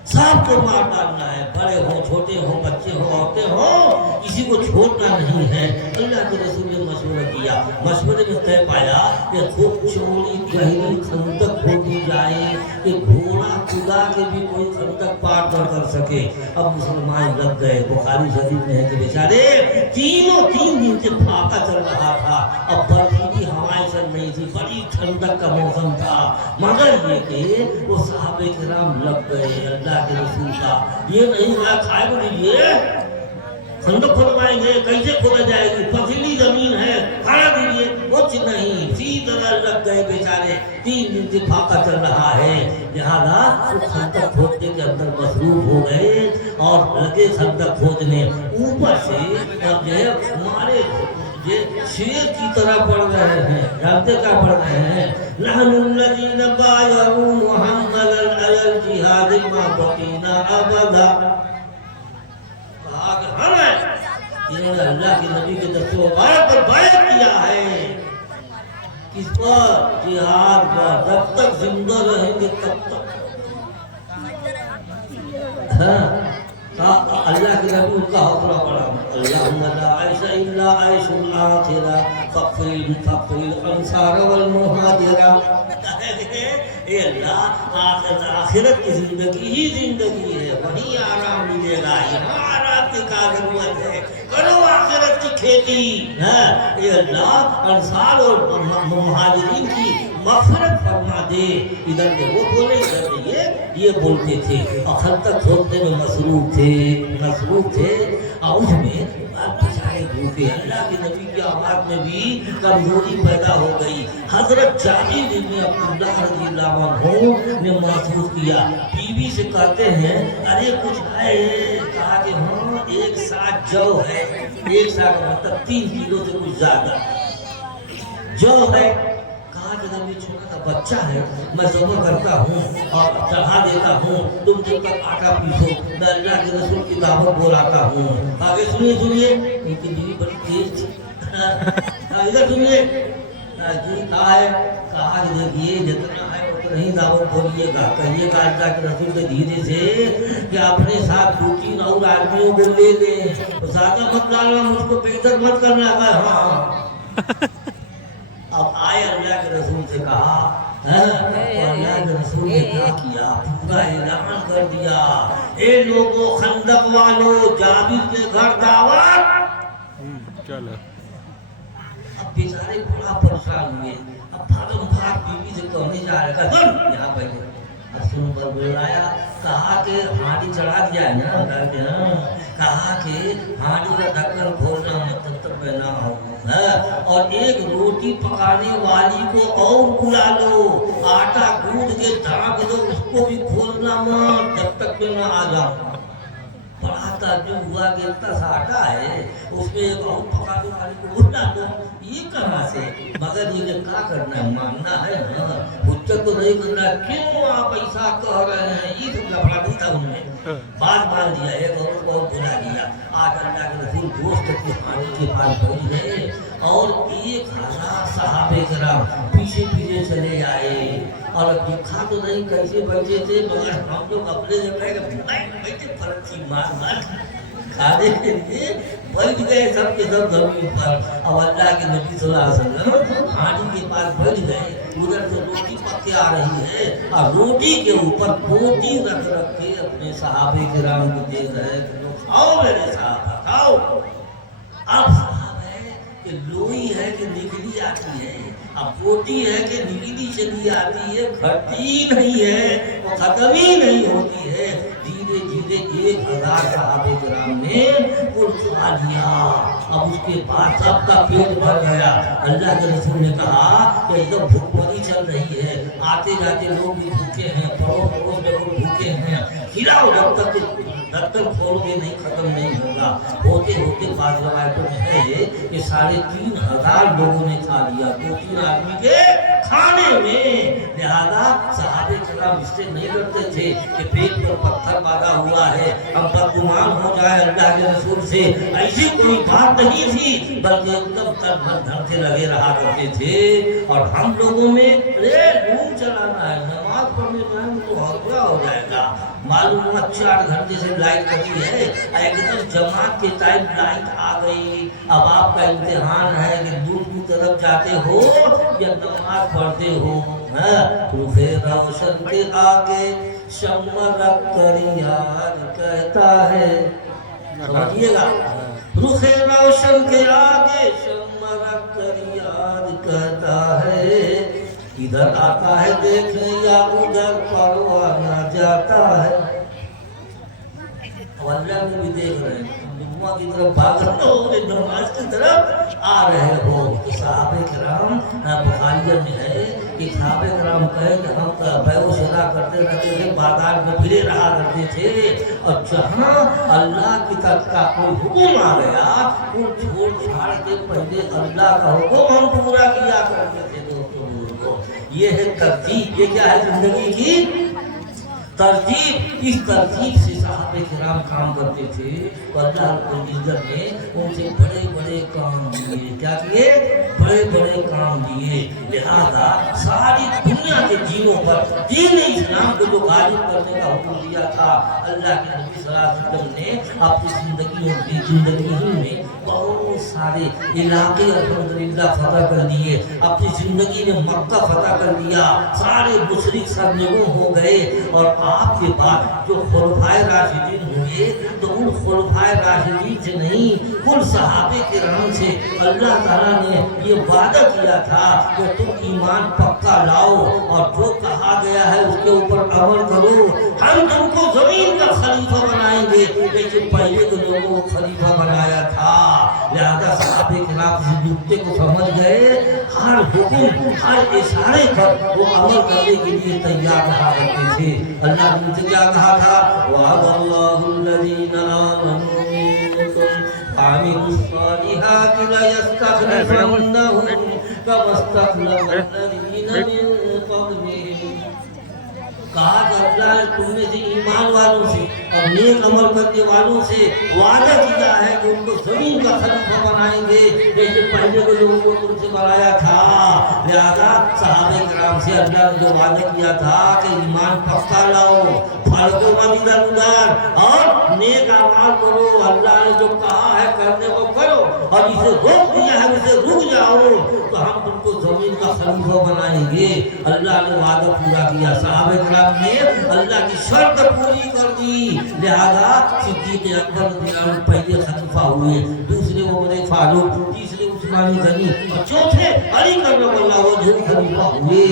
सबको मार डालना है, बड़े हो छोटे हो बच्चे हो औरतें हो, किसी को छोड़ना नहीं है। अल्लाह के रसूल ने मशवरा किया, मशवरे में तय पाया कि खूब चौड़ी गहरी खंदक खोदी जाए कि घोड़ा खुदा के भी कोई खंदक पार न कर सके। अब मुसलमान लग गए। बुखारी शरीफ में है कि बेचारे तीनों 3 दिन से फाका चल रहा था, अब बर्फीली हवाएं चल रही थी, बड़ी ठंडक का मौसम था, मगर ये कि वो सहाबे किराम लग गए अल्लाह के रसूल का। ये नहीं खाए को दीजिए, खंडक खुदवाएंगे, कैसे खोदा जाएगी, पथरीली जमीन है, खाना दीजिए, कुछ नहीं, सीधा लग गए बेचारे। 3 दिन से फाका चल रहा है, लिहाजा वो खंडक खोदने के अंदर मसरूफ हो गए और लगे खंडक खोदने। ऊपर से अब जो है हमारे ये शेर की तरह पढ़ रहे हैं, जानते क्या पढ़ रहे हैं, नहनुल्लज़ीना बायअू मुहम्मदन अलल जिहाद मा बक़ीना अबदा। कहा कि हम हैं जिन्होंने अल्लाह के नबी के दस्तूर मुबारक पर बैत किया है, किस पर, जिहाद पर, जब तक जिंदा रहेंगे तब तक। अल्लाह के नबी उनका हौसला बढ़ा, अल्लाहुम्मा ला आइशा इल्ला आइशुल आखिरा फक़्रिल अंसार वल मुहाजिरा। ए अल्लाह, आखिरत की जिंदगी ही जिंदगी है, वही आराम मिलेगा, यहाँ आराम की क्या जरूरत है, करो आखिरत की खेती है। ए अल्लाह, अंसार और मुहाजिरीन की मग़फ़िरत फरमा दे। इधर के वो बोले, इधर ये बोलते थे और खंदक खोदने में मसरूफ थे और उसमें बेचारे भूखे। अल्लाह के नबी की आवाज़ में भी कमजोरी पैदा हो गई। हजरत जाबिर इब्न अब्दुल्लाह रज़ियल्लाहु अन्हु ने महसूस किया, बीवी से कहते हैं, अरे कुछ है? कहा कि हाँ, 1 साथ जौ है, 1 साथ मतलब 3 किलो से कुछ ज्यादा जौ है। अगर ये छोटा सा बच्चा है, मैं जमा करता हूँ और चढ़ा देता हूँ, तुम जब तक आटा पीसो, मैं अल्लाह के रसूल की दावत बोलाता हूँ। आगे सुनिए, इनकी बीवी बड़ी तेज थी। इधर सुनिए, कहा है, कहा देखिए जितना है उतना ही दावत बोलिएगा, कहिएगा अल्लाह के रसूल के धीरे से कि अपने साथ 2-3 और आदमियों को ले लें, ज्यादा मत डालना, मुझको बेइज्जत मत करना। हाँ, अब आए अल्लाह के रसूल से कहा, अल्लाह के रसूल ने क्या किया, पूरा ऐलान कर दिया, ए लोगों, खंदक वालों, जाबिर के घर दावत। चलो अब बेचारे बड़ा परेशान हुए। अब भागम भाग बीवी से कहने जा रहे थे, सुन यहाँ पहले, अब सुन पर बुलाया, कहा कि हांडी चढ़ा दिया है ना, कहा कि हांडी का ढक्कन खोलना मत तब तक मैं ना आऊँ, और एक रोटी पकाने वाली को और बुला लो, आटा गूंद के ढाँक दो, उसको भी खोलना मत जब तक मैं ना आ जाऊँ। बड़ा ताज्जुब हुआ कि इतना सा आटा है, उसमें एक और पकाने वाली को बुला दो, ये कहाँ से? मगर ये क्या करना है, मानना है ना, हुज्जत तो नहीं करना। क्यों आप ऐसा कह रहे हैं? ये सब लफड़ा नहीं था उनमें, बात मान दिया, एक और को बुला दिया। आज अल्लाह के रसूल दोस्त की हानि के पास पहुँच गए और 1000 सहाबे किराम पीछे पीछे चले आए और देखा तो नहीं कैसे बैठे थे, मगर हम लोग अपने जगह फर्क थी, मार खाने के लिए बैठ गए सब के सब जमीन पर। अब अल्लाह के नबी सल्लल्लाहु अलैहि वसल्लम हांडी के पास बैठ गए, उधर से रोटी पक के आ रही है और रोटी के ऊपर रोटी रख के अपने सहाबे किराम को दे रहे, खाओ मेरे साहब खाओ। अब साहब है कि लोई है कि निकली आती है, اب ہوتی ہے کہ نکلی چلی آتی ہے، گھٹتی نہیں ہے، وہ ختم ہی نہیں ہوتی ہے۔ دھیرے دھیرے 1000 صحابہ کرام نے وہ کھا لیا۔ اب اس کے بعد سب کا پیٹ بھر گیا۔ اللہ کے رسول نے کہا کہ ایک دم بھوک مری چل رہی ہے، آتے جاتے لوگ بھی بھوکے ہیں، پڑوس میں لوگ بھوکے ہیں، کھلاؤ جب تک ڈھکن کھول کے نہیں ختم نہیں ہوگا۔ ہوتے ہوتے بعض روایتوں میں ہے کہ 3500 لوگوں نے کھا لیا 2-3 آدمی کے کھانے میں۔ لہذا صحابہ کرام اس سے نہیں ڈرتے تھے کہ پیٹ پر پتھر باندھا ہوا ہے، ہم بدگمان ہو جائے اللہ کے رسول سے، ایسی کوئی بات نہیں تھی، بلکہ ایک دم دھڑ سے لگے رہا کرتے تھے۔ اور ہم لوگوں میں روم چلانا ہے، نماز پڑھنے جائیں تو ہوا ہو جائے گا، معلوم ہوا 4 گھنٹے سے لائٹ کٹی ہے، ایک دم جماعت کے ٹائم لائٹ آ گئی، اب آپ کا امتحان ہے کہ دور کی طرف جاتے ہو یا نماز پڑھتے ہو۔ رخ روشن کے آگے شمع رکھ کر یار کہتا ہے، سمجھیے گا، رخ روشن کے آگے شمع رکھ کر یار کہتا ہے، ادھر آتا ہے دیکھنے یا ادھر پروانہ جاتا ہے۔ اور اللہ کو بھی دیکھ رہے ہیں، نماز کی طرف بھاگ رہے ہو، نماز کی طرف آ رہے ہو۔ تو صحابہ کرام بخاری میں ہے کہ صحابہ کرام کہے کہ ہم بیع و شراء کرتے رہتے تھے، بازار میں پھرے رہا کرتے تھے، اور جہاں اللہ کی طرف کا کوئی حکم آ گیا وہ چھوڑ چھاڑ کے پہلے اللہ کا حکم ہم پورا کیا کرتے تھے۔ دوستوں یہ ہے ترتیب، یہ کیا ہے زندگی کی ترتیب۔ اس ترتیب سے صحابہ کرام کام کرتے تھے، اللہ رب العزت نے ان سے بڑے بڑے کام دیے۔ کیا کیے؟ بڑے بڑے کام دیے۔ لہذا ساری دنیا کے دینوں پر دین اسلام کو جو غالب کرنے کا حکم دیا تھا، اللہ کے نبی صلی اللہ علیہ وسلم نے اپنی زندگی میں بہت سارے علاقے الحمدللہ فتح کر دیے۔ اپنی زندگی میں مکہ فتح کر دیا، سارے مشرک سرنگوں ہو گئے۔ اور آپ کے بعد جو خلفائے راشدین ہوئے تو ان خلفائے راشدین سے نہیں، ان صحابہ کرام سے اللہ تعالیٰ نے یہ وعدہ کیا تھا کہ تم ایمان پکا لاؤ اور جو کہا گیا ہے اس کے اوپر عمل کرو، ہم تم کو زمین کا خلیفہ بنائیں گے، لیکن پہلے کے لوگوں کو خلیفہ بنایا تھا۔ لہذا صحابہ کرام اس نکتے کو سمجھ گئے، ہر حکم ہر اشارے پر وہ عمل کرنے کے لیے تیار رہا کرتے تھے۔ اللہ نے ان سے کیا کہا تھا؟ وَعَدَ اللَّهُ الَّذِينَ آمَنُوا مِنكُمْ وَعَمِلُوا الصَّالِحَاتِ لَيَسْتَخْلِفَنَّهُمْ كَمَا اسْتَخْلَفَ الَّذِينَ مِن قَبْلِهِمْ۔ کہا کہ اللہ نے تم میں سے ایمان والوں سے اور نیک عمل کرنے والوں سے وعدہ کیا ہے کہ ان کو زمین کا خلیفہ بنائیں گے، جیسے پہلے کے لوگوں کو تم سے بنایا تھا۔ لہذا صحابہ کرام سے اللہ نے جو وعدہ کیا تھا کہ ایمان پکا لاؤ، پھڑکو مت ادھر ادھر اور نیک اعمال کرو، اللہ نے جو کہا ہے کرنے کو کرو، اور جسے روک دیا ہے اسے رک جاؤ، تو ہم تم کو زمین کا خلیفہ بنائیں گے۔ اللہ نے وعدہ پورا کیا، صحابہ کرام نے اللہ کی شرط پوری کر دی۔ لہذا صدیق اکبر رضی اللہ عنہ پہلے خلیفہ ہوئے، دوسرے عمر فاروق، تیسرے عثمان غنی اور چوتھے علی کرم اللہ وجہ خلیفہ ہوئے۔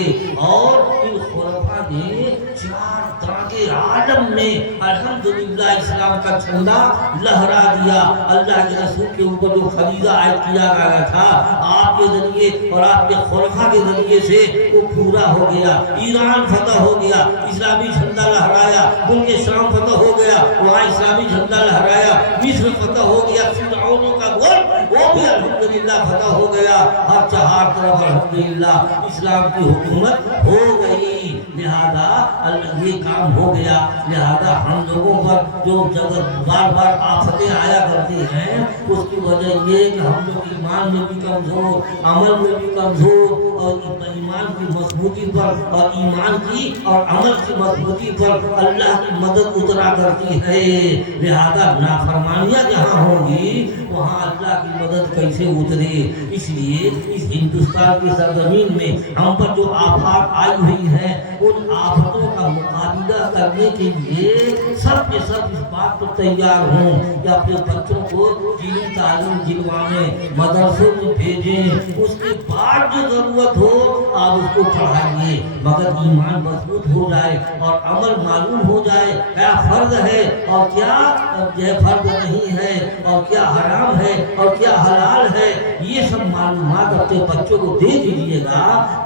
اور ان خلفاء نے 4 طرح کے عالم میں الحمدللہ اسلام کا جھنڈا لہرا دیا۔ اللہ کے رسول کے اوپر جو فریضہ عائد کیا گیا تھا آپ کے ذریعے اور آپ کے خلفاء کے ذریعے سے وہ پورا ہو گیا۔ ایران فتح ہو گیا، اسلامی جھنڈا لہرایا، ملک شام فتح ہو گیا، وہاں اسلامی جھنڈا لہرایا، مصر فتح ہو گیا، فرعونوں کا ملک وہ بھی الحمدللہ فتح ہو گیا، ہر 4 طرف الحمدللہ اسلام کی حکومت ہو گئی۔ لہذا یہ کام ہو گیا۔ لہذا ہم لوگوں پر جو جب بار بار آفتیں آیا کرتی ہیں اس کی وجہ یہ کہ ہم لوگ ایمان میں بھی کمزور، عمل میں بھی کمزور، اور ایمان کی مضبوطی پر اور ایمان کی اور عمل کی مضبوطی پر اللہ کی مدد اترا کرتی ہے۔ لہذا نافرمانیاں جہاں ہوں گی وہاں اللہ کی مدد کیسے اترے؟ اس لیے اس ہندوستان کی سرزمین میں ہم پر جو آفات آئی ہوئی ہیں ان آفتوں کا مقابلہ کرنے کے لیے سب کے سب اس بات پر تیار ہوں کہ اپنے بچوں کو دینی تعلیم دلوانے، مدرسوں میں بھیجیں، اس کے بعد आज जो ज़रूरत हो आप उसको पढ़ाइए, मगर ईमान मजबूत हो जाए और अमल मालूम हो जाए क्या फ़र्ज है और क्या जो है फ़र्ज नहीं है, और क्या हराम है और क्या हलाल है, ये सब मालूमात अपने बच्चों को दे दीजिएगा,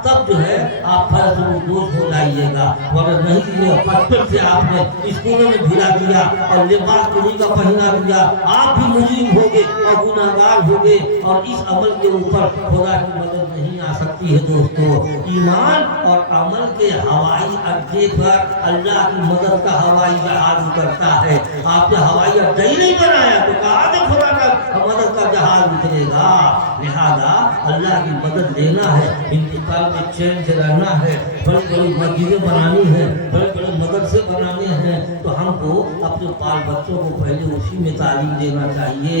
तब जो है आप फर्ज हो जाइएगा। वरना नहीं, ये बचपन से आपने स्कूलों में भिला दिया और लिबास उन्हीं का पहना दिया, आप भी मुजरिम होगे और गुनाहगार होगे, और इस अमल के ऊपर खुदा की मदद नहीं आ सकती है। दोस्तों, ईमान और अमल के हवाई अड्डे पर अल्लाह की मदद का हवाई जहाज उतरता है। आपने हवाई अड्डा ही नहीं बनाया तो कहाँ से खुदा का मदद का जहाज उतरेगा। लिहाजा अल्लाह की मदद लेना है, हिंदुस्तान में चैन से रहना है, बड़ी बड़ी मस्जिदें बनानी है, बड़े बड़े मदरसे बनाने हैं, तो हमको अपने बाल बच्चों को पहले उसी में तालीम देना चाहिए।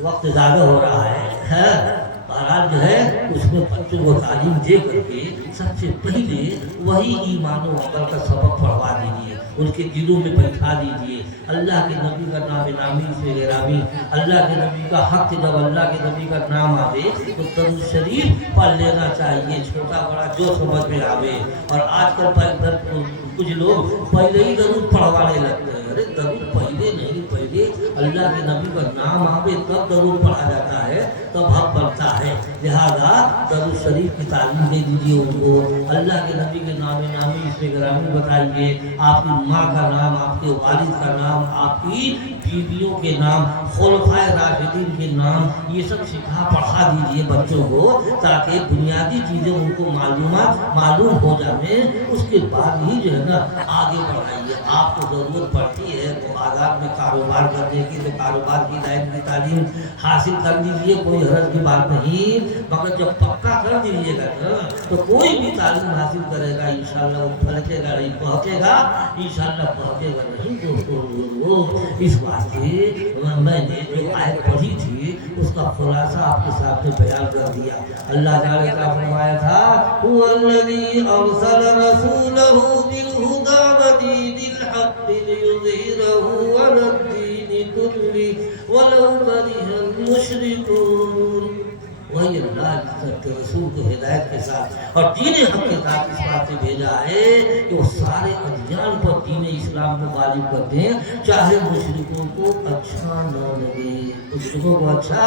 वक्त ज़्यादा हो रहा है, बहरहाल जो है उसमें बच्चों को तालीम दे करके सबसे पहले वही ईमान और अमल का सबक पढ़वा दीजिए, उनके दिलों में बैठा दीजिए। अल्लाह के नबी का नाम नामी से गिरामी, अल्लाह के नबी का हक, जब अल्लाह के नबी का नाम आवे तो दरूद शरीफ पढ़ लेना चाहिए, छोटा बड़ा जो समझ में आवे। और आजकल कुछ लोग पहले ही दरूद पढ़वाने लगते हैं। अरे दरूद पहले नहीं, पहले अल्लाह के नबी का नाम आवे तब दरूद पढ़ा जाता है, तब हक बनता है। लिहाजा दरूद शरीफ की तालीम दे दीजिए उनको, अल्लाह के नबी के नाम नामी इसमें ग्रामी बताइए, आपकी माँ का नाम, आपके वालिद का नाम, आपकी बीवियों के नाम, खुलफाए राशिदीन के नाम, ये सब सिखा पढ़ा दीजिए बच्चों को, ताकि बुनियादी चीज़ें उनको मालूम हो जाए। उसके बाद ही जो है ना आगे बढ़ाइए। आपको ज़रूरत पड़ती है बाजार में कारोबार करने की, तो कारोबार की लाइन की तालीम हासिल कर लीजिए, कोई हर्ज की बात नहीं, मगर जब पक्का कर दीजिएगा ना तो कोई भी तालीम हासिल करेगा इंशाल्लाह वो फलकेगा नहीं, पहुँचेगा इंशाल्लाह, पहुँचेगा नहीं। दोस्तों, इस वास्ते मैंने जो आयत पढ़ी थी उसका खुलासा आपके सामने बयान कर दिया। अल्लाह ताला का फरमाया था, हुवल्लज़ी अरसल रसूलहू बिल-हुदा व दीनिल हक़्क़ि लियुज़हिरहू अलad-दीनि कुल्लिही वलौ करिहल मुशरिकून। वही अल्लाह के रसूल को हिदायत के साथ और दीन हक के साथ इस बात से भेजा है कि वो सारे अदयान पर दीन इस्लाम को गालिब कर दें, चाहे मुशरिकों को अच्छा न लगे, मुशरिकों को अच्छा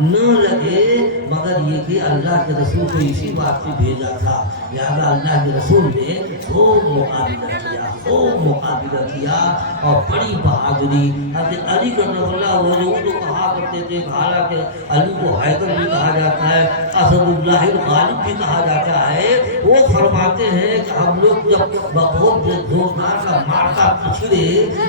न लगे, मगर ये कि अल्लाह के रसूल को इसी बात से भेजा था। लिहाजा अल्लाह के रसूल ने खूब मुकाबिला किया और बड़ी बहादुरी। अली करमल्लाह वजहू को कहा करते थे, हालांकि अली को हैदर भी कहा जाता है, असदुल्लाह गालिब भी कहा जाता है। वो फरमाते हैं कि हम लोग जब बहुत जोरदार का मारका पिछड़े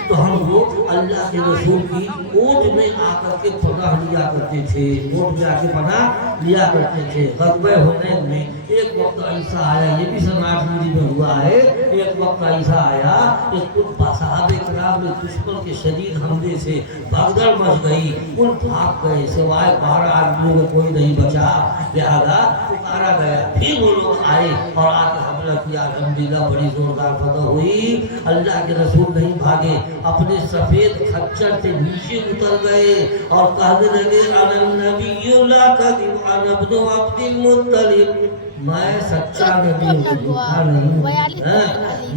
तो हम लोग अल्लाह के रसूल की ओट में आकर के पनाह लिया करते थे, ओट में आके पनाह लिया करते थे। ग़ज़वे हुनैन में एक वक्त ऐसा आया, ये भी सन 8 में हुआ है, एक वक्त ऐसा आया कि कुछ सहाबे कराम में दुश्मन के शदीद हमले से भगदड़ मच गई, कुल भाग गए, सिवाय 12 आदमियों में कोई नहीं बचा। लिहाजा पुकारा गया, फिर वो लोग आए और आके हमला किया। अल्हम्दुलिल्लाह बड़ी जोरदार फतह हुई। अल्लाह के रसूल नहीं भागे, अपने सफेद खच्चर से नीचे उतर गए और कहने लगे, अना नबियुल्लाह कज़िब अना इब्नु अब्दुल मुत्तलिब, मैं सच्चा नबी हूँ, झूठा नहीं,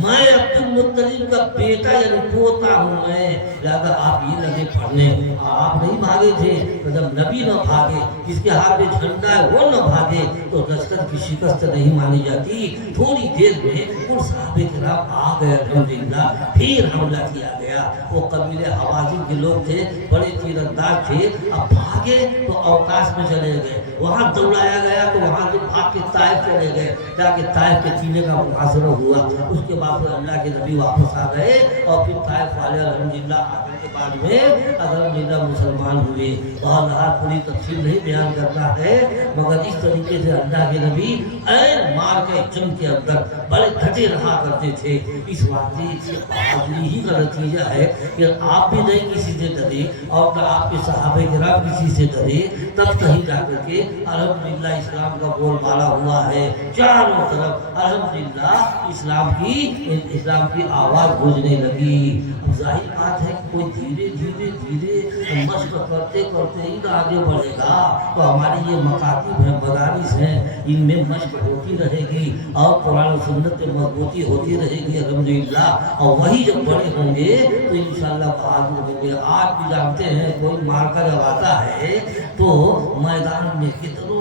मैं अब्दुल मुत्तलिब का बेटा यानी पोता हूँ मैं। लिहाजा आप ये लगे पढ़ने, आप नहीं भागे थे तो जब नबी न भागे, जिसके हाथ में झंडा है वो न भागे तो लश्कर की शिकस्त नहीं मानी जाती। थोड़ी देर में उन सहाबे किराम आ गए, अल्हम्दुलिल्लाह फिर हमला किया गया। वो कबीले हवाज़िन के लोग थे, बड़े तीरंदाज थे, अब भागे तो अवकाश में चले गए, वहाँ दौड़ाया गया तो वहाँ से भाग के ताइफ चले गए, जाके ताइफ के कीने का मुहासरा हुआ। उसके बाद फिर अल्लाह के नबी वापस आ गए और फिर ताइफ वाले अल्हम्दुलिल्लाह आने के बाद में अल्हम्दुलिल्लाह मुसलमान हुए। और पूरी तफसील नहीं बयान करना है, मगर इस तरीके से अल्लाह के नबी ऐन मार के जंग के अंदर बड़े डटे रहा करते थे। इस वाक़े से बहादुरी ही का नतीजा है कि आप भी नहीं किसी से डरे और न आपके सहाबे किराम किसी से डरे, तब कहीं जाकर के अल्हम्दुलिल्लाह इस्लाम का बोलबाला हुआ है चारों तरफ। अल्हम्दुलिल्लाह इस्लाम की आवाज़ गूंजने लगी। अब जाहिर बात है कोई धीरे धीरे धीरे मशक करते करते ही तो आगे बढ़ेगा। तो हमारी ये मकातिब हैं, मदारिस हैं, इनमें मशक होती रहेगी और कुरान सुन्नत में मजबूती होती रहेगी अल्हम्दुलिल्लाह। और वही जब बड़े होंगे तो इंशाअल्लाह बहादुर होंगे। आज भी जानते हैं कोई मार्का जब आता है तो मैदान में कितनों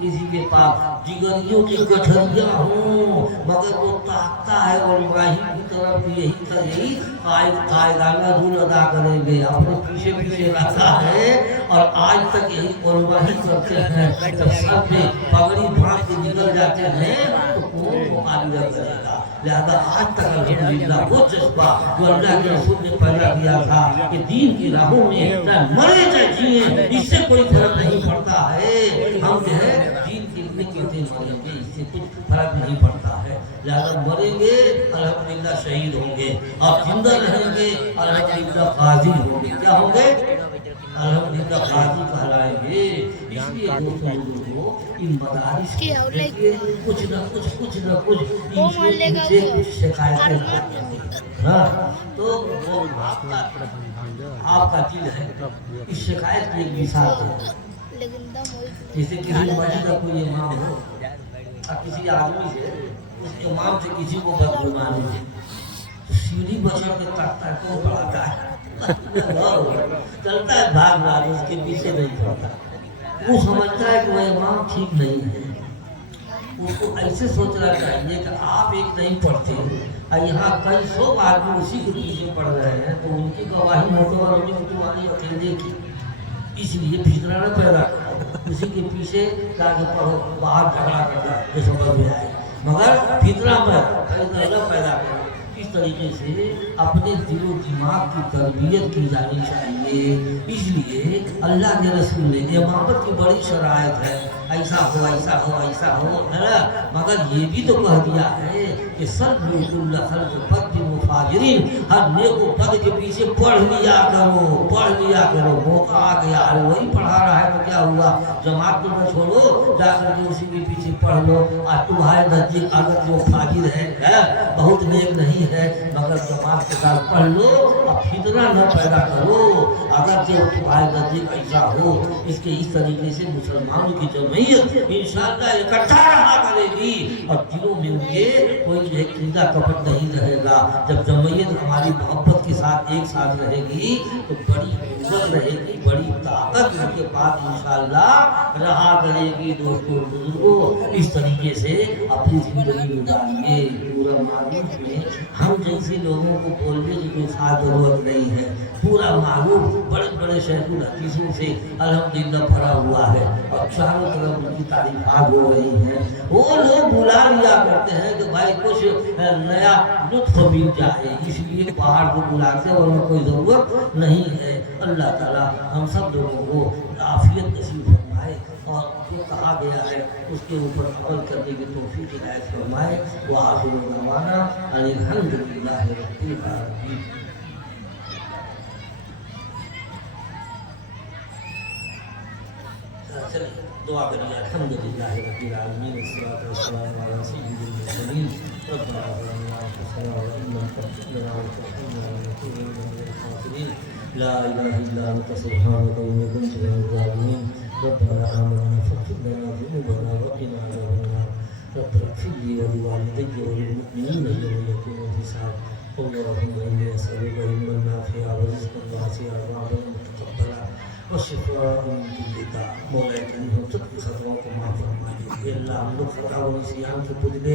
किसी के पास जिगरियों की गठरियां हों मगर वो ताकता है और इब्राहिम की तरफ यही कायदाना रूल अदा करेंगे, अपने पीछे पीछे रहता है और आज तक यही कुर्बानी करते हैं। जब सब में पगड़ी बांध के निकल जाते हैं तो कौन मुकाबला करेगा। लिहाजा आज तक अल्हम्दुलिल्लाह वो जज्बा जो अल्लाह के रसूल ने पैदा किया था कि दीन की राहों में चाहे मरे चाहे जिए इससे कोई फर्क नहीं पड़ता है। हम जो है दीन के लिए कहते मरेंगे, इससे कुछ फर्क नहीं पड़ता है। लिहाजा मरेंगे अल्हम्दुलिल्लाह शहीद होंगे और जिंदा रहेंगे अल्हम्दुलिल्लाह गाजी होंगे। क्या होंगे? अल्हम्दुलिल्लाह गाजी कहलाएंगे। इसलिए दोस्तों इन मदारिस कुछ न कुछ इनसे कुछ शिकायतें आती हैं। हाँ तो वो आपका दिल है। इस शिकायत की एक मिसाल है, जैसे किसी मस्जिद का कोई इमाम हो और किसी आदमी से उस इमाम से किसी को बदगुमानी है, सीढ़ी बचड़ के काटता है तो पढ़ाता है चलता है भाग भाग उसके पीछे नहीं पड़ता। वो समझता है कि वह इमाम ठीक नहीं है। उसको ऐसे सोचना चाहिए कि आप एक नहीं पढ़ते और यहाँ कई सौ आदमी उसी के पीछे पढ़ रहे हैं तो उनकी गवाही मोटो और तुम्हारी अकेले की, इसलिए फितना न पैदा करो, उसी के पीछे जाके पढ़ो, बाहर झगड़ा करना जो समझ में आए मगर फितना न पैदा करो। इस तरीके से अपने दिलो दिमाग की तरबियत की जानी चाहिए। इसलिए अल्लाह के रसूल ने इमामत की बड़ी शरायत है, ऐसा हो ऐसा हो ऐसा हो है ना, मगर ये भी तो कह दिया है कि हर नेको पद के पीछे पढ़ लिया करो। मौका आ गया, अरे वही पढ़ा रहा है तो क्या हुआ, जमात को न छोड़ो, जाकर के उसी के पीछे पढ़ लो। आज तुम्हारे नजदीक अगर जो फाजिर है बहुत नेक नहीं है मगर जमात के साथ पढ़ लो और फितना न पैदा करो। अगर जो तुम्हारे नजदीक ऐसा हो, इसके इस तरीके से मुसलमानों की जमयत इंशाअल्लाह इकट्ठा रहा करेगी और दिलों में उनके कोई जो है कीड़ा कपट नहीं रहेगा। जब जमयत हमारी मोहब्बत के साथ एक साथ रहेगी तो बड़ी कुव्वत रहेगी, बड़ी ताकत उनके पास इंशाअल्लाह रहा करेगी। दोस्तों बुजुर्गों, इस तरीके से अपनी जिंदगी गुजारिए। पूरा मालूम में हम जैसे लोगों को बोलने की कोई खास जरूरत नहीं है। पूरा मालूम बड़े बड़े शैखुल हदीसों से अल्हम्दुलिल्लाह भरा हुआ है और चारों तरफ उनकी तारीफात हो रही हैं। वो लोग बुला लिया करते हैं कि भाई कुछ नया लुत्फ मिल जाए, इसलिए बाहर को बुलाते और कोई ज़रूरत नहीं है। अल्लाह ताला हम सब लोगों को आफियत नसीब फरमाए और जो कहा गया है उसके ऊपर अमल करने की तौफीक इनायत फरमाए। वो आखिर दवाना अल्हम्दुलिल्लाह रब्बिल आलमीन। चलिए दुआ करिए। अल्हम्दुलिल्लाह रब्बिल आलमीन वस्सलातु वस्सलामु अला सय्यिदिल मुरसलीन रब्बना ज़लमना अनफुसना व इन लम तग़फिर लना व तर्हमना लनकूनन्ना मिनल ख़ासिरीन। ला इलाहा इल्ला अंता सुब्हानका इन्नी कुन्तु मिनज़ ज़ालिमीन। रब्बना आमना फ़ग़फिर लना ज़ुनूबना व क़िना अज़ाबन्नार। रब्बना इग़फिर ली व लिवालिदैया व लिलमुअ्मिनीना यौमा यक़ूमुल हिसाब। अल्लाहुम्मा इन्नी असअलुका इल्मन नाफ़िअन व रिज़्क़न वासिअन व अमलन मुतक़ब्बला और शिफा मिनकुल्लिदा। मौला करीम हम सबकी खताओं को माफ़ फरमा दे। अल्लाह हम लोग खता और निसियान से पुजले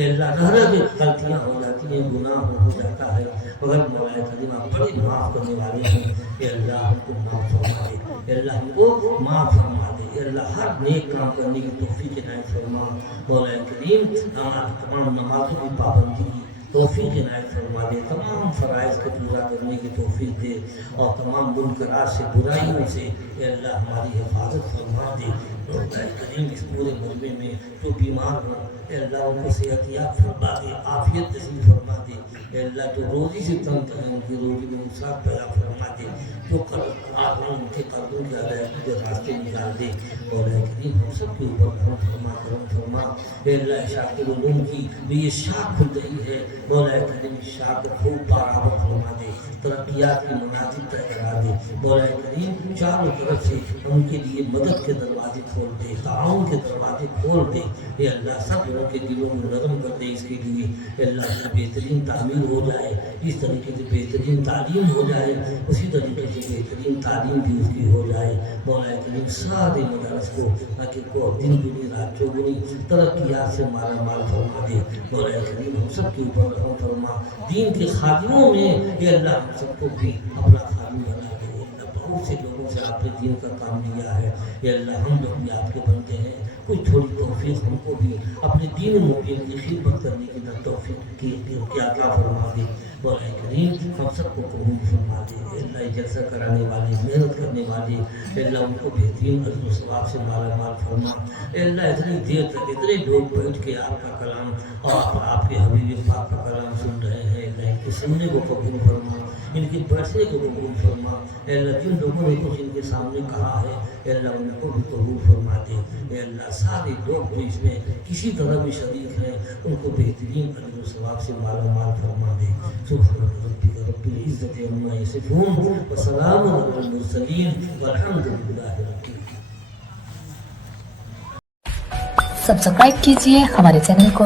अल्लाह रहने गलतियाँ हो जाती हैं, गुनाह हो जाता है मगर मौला करीम आप बड़े माफ़ करने वाले हैं। अल्लाह हमको माफ़ फरमा दे, अल्लाह हमको माफ़ फरमा दे। अल्लाह हर नेक काम करने की तौफीक इनायत फरमा। मौला करीम तमाम नमाज़ों की पाबंदी की तौफीक इनायत फरमा दे। तमाम फ़राइज़ को पूरा करने की तौफीक दे और तमाम मुनकरात से बुराइयों से अल्लाह हमारी हिफाजत फरमा दे। مولا کریم اس پورے مجمع میں جو بیمار ہوں اے اللہ ان کو صحت یاب فرما دے، عافیت نصیب فرما دے اے اللہ، جو روزی سے تنگ ہیں ان کی روزی میں وسعت پیدا فرما دے، جو قرض آدمی ان کے قرضوں کے ادائیگی کے راستے نکال دے مولا کریم، ہم سب کے اوپر رحم فرما، کرم فرما اے اللہ، شاکر العلوم کی یہ شاخ کھل رہی ہے مولا کریم، اس شاخ کو خوب برآمد فرما دے، ترقیات کی منازل طے کرا دے مولا کریم، چاروں طرف سے ان کے لیے مدد کے دروازے کھول دے، تعاون کے دروازے کھول دے اے اللہ، سب لوگوں کے دلوں میں نرم کر دے اس کے لیے اے اللہ، بہترین تعمیر ہو جائے، جس طریقے سے بہترین تعلیم ہو جائے اسی طریقے سے بہترین تعلیم بھی اس کی ہو جائے مولا کریم، سارے مدارس کو تاکہ کو دن دنی رات چوگنی ترقیات سے مالا مال فرما دے مولا کریم، ہم سب کے اوپر رحم فرما، دین کے خادموں میں اے اللہ ہم سب کو بھی اپنا خادم بنا دے اے اللہ، بہت سے لوگوں سے آپ نے دین کا کام لیا ہے اے اللہ، ہم لوگ بھی آپ کے بندے ہیں، کوئی تھوڑی توفیق ہم کو بھی اپنے دین مبین کی خدمت کرنے کی توفیق کی عطا فرما دے مولا کریم، ہم سب کو قبول فرما دے اے اللہ، جلسہ کرانے والے، محنت کرنے والے اے اللہ ان کو بہترین اجر و ثواب سے مالا مال فرما اے اللہ، اتنی دیر تک اتنے لوگ بیٹھ کے آپ کا کلام اور آپ کے حبیب پاک کا کلام سن رہے ہیں اے اللہ، ان کے سننے کو قبول فرما، ان کے بیٹھنے کو قبول فرما اے اللہ، جن لوگوں نے کچھ ان کے سامنے کہا ہے اے اللہ ان کو بھی قبول فرما دے اے اللہ، سارے لوگ جو اس میں کسی طرح بھی شریک ہیں ان کو بہترین اجر و ثواب سے مالا مال فرما دے، سبحان ربک رب العزت عما یصفون وسلام علی المرسلین والحمد للہ رب العالمین۔ سبسکرائب کیجئے ہمارے چینل کو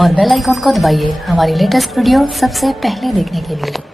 اور بیل آئیکن کو دبائیے ہماری لیٹسٹ ویڈیو سب سے پہلے دیکھنے کے لیے۔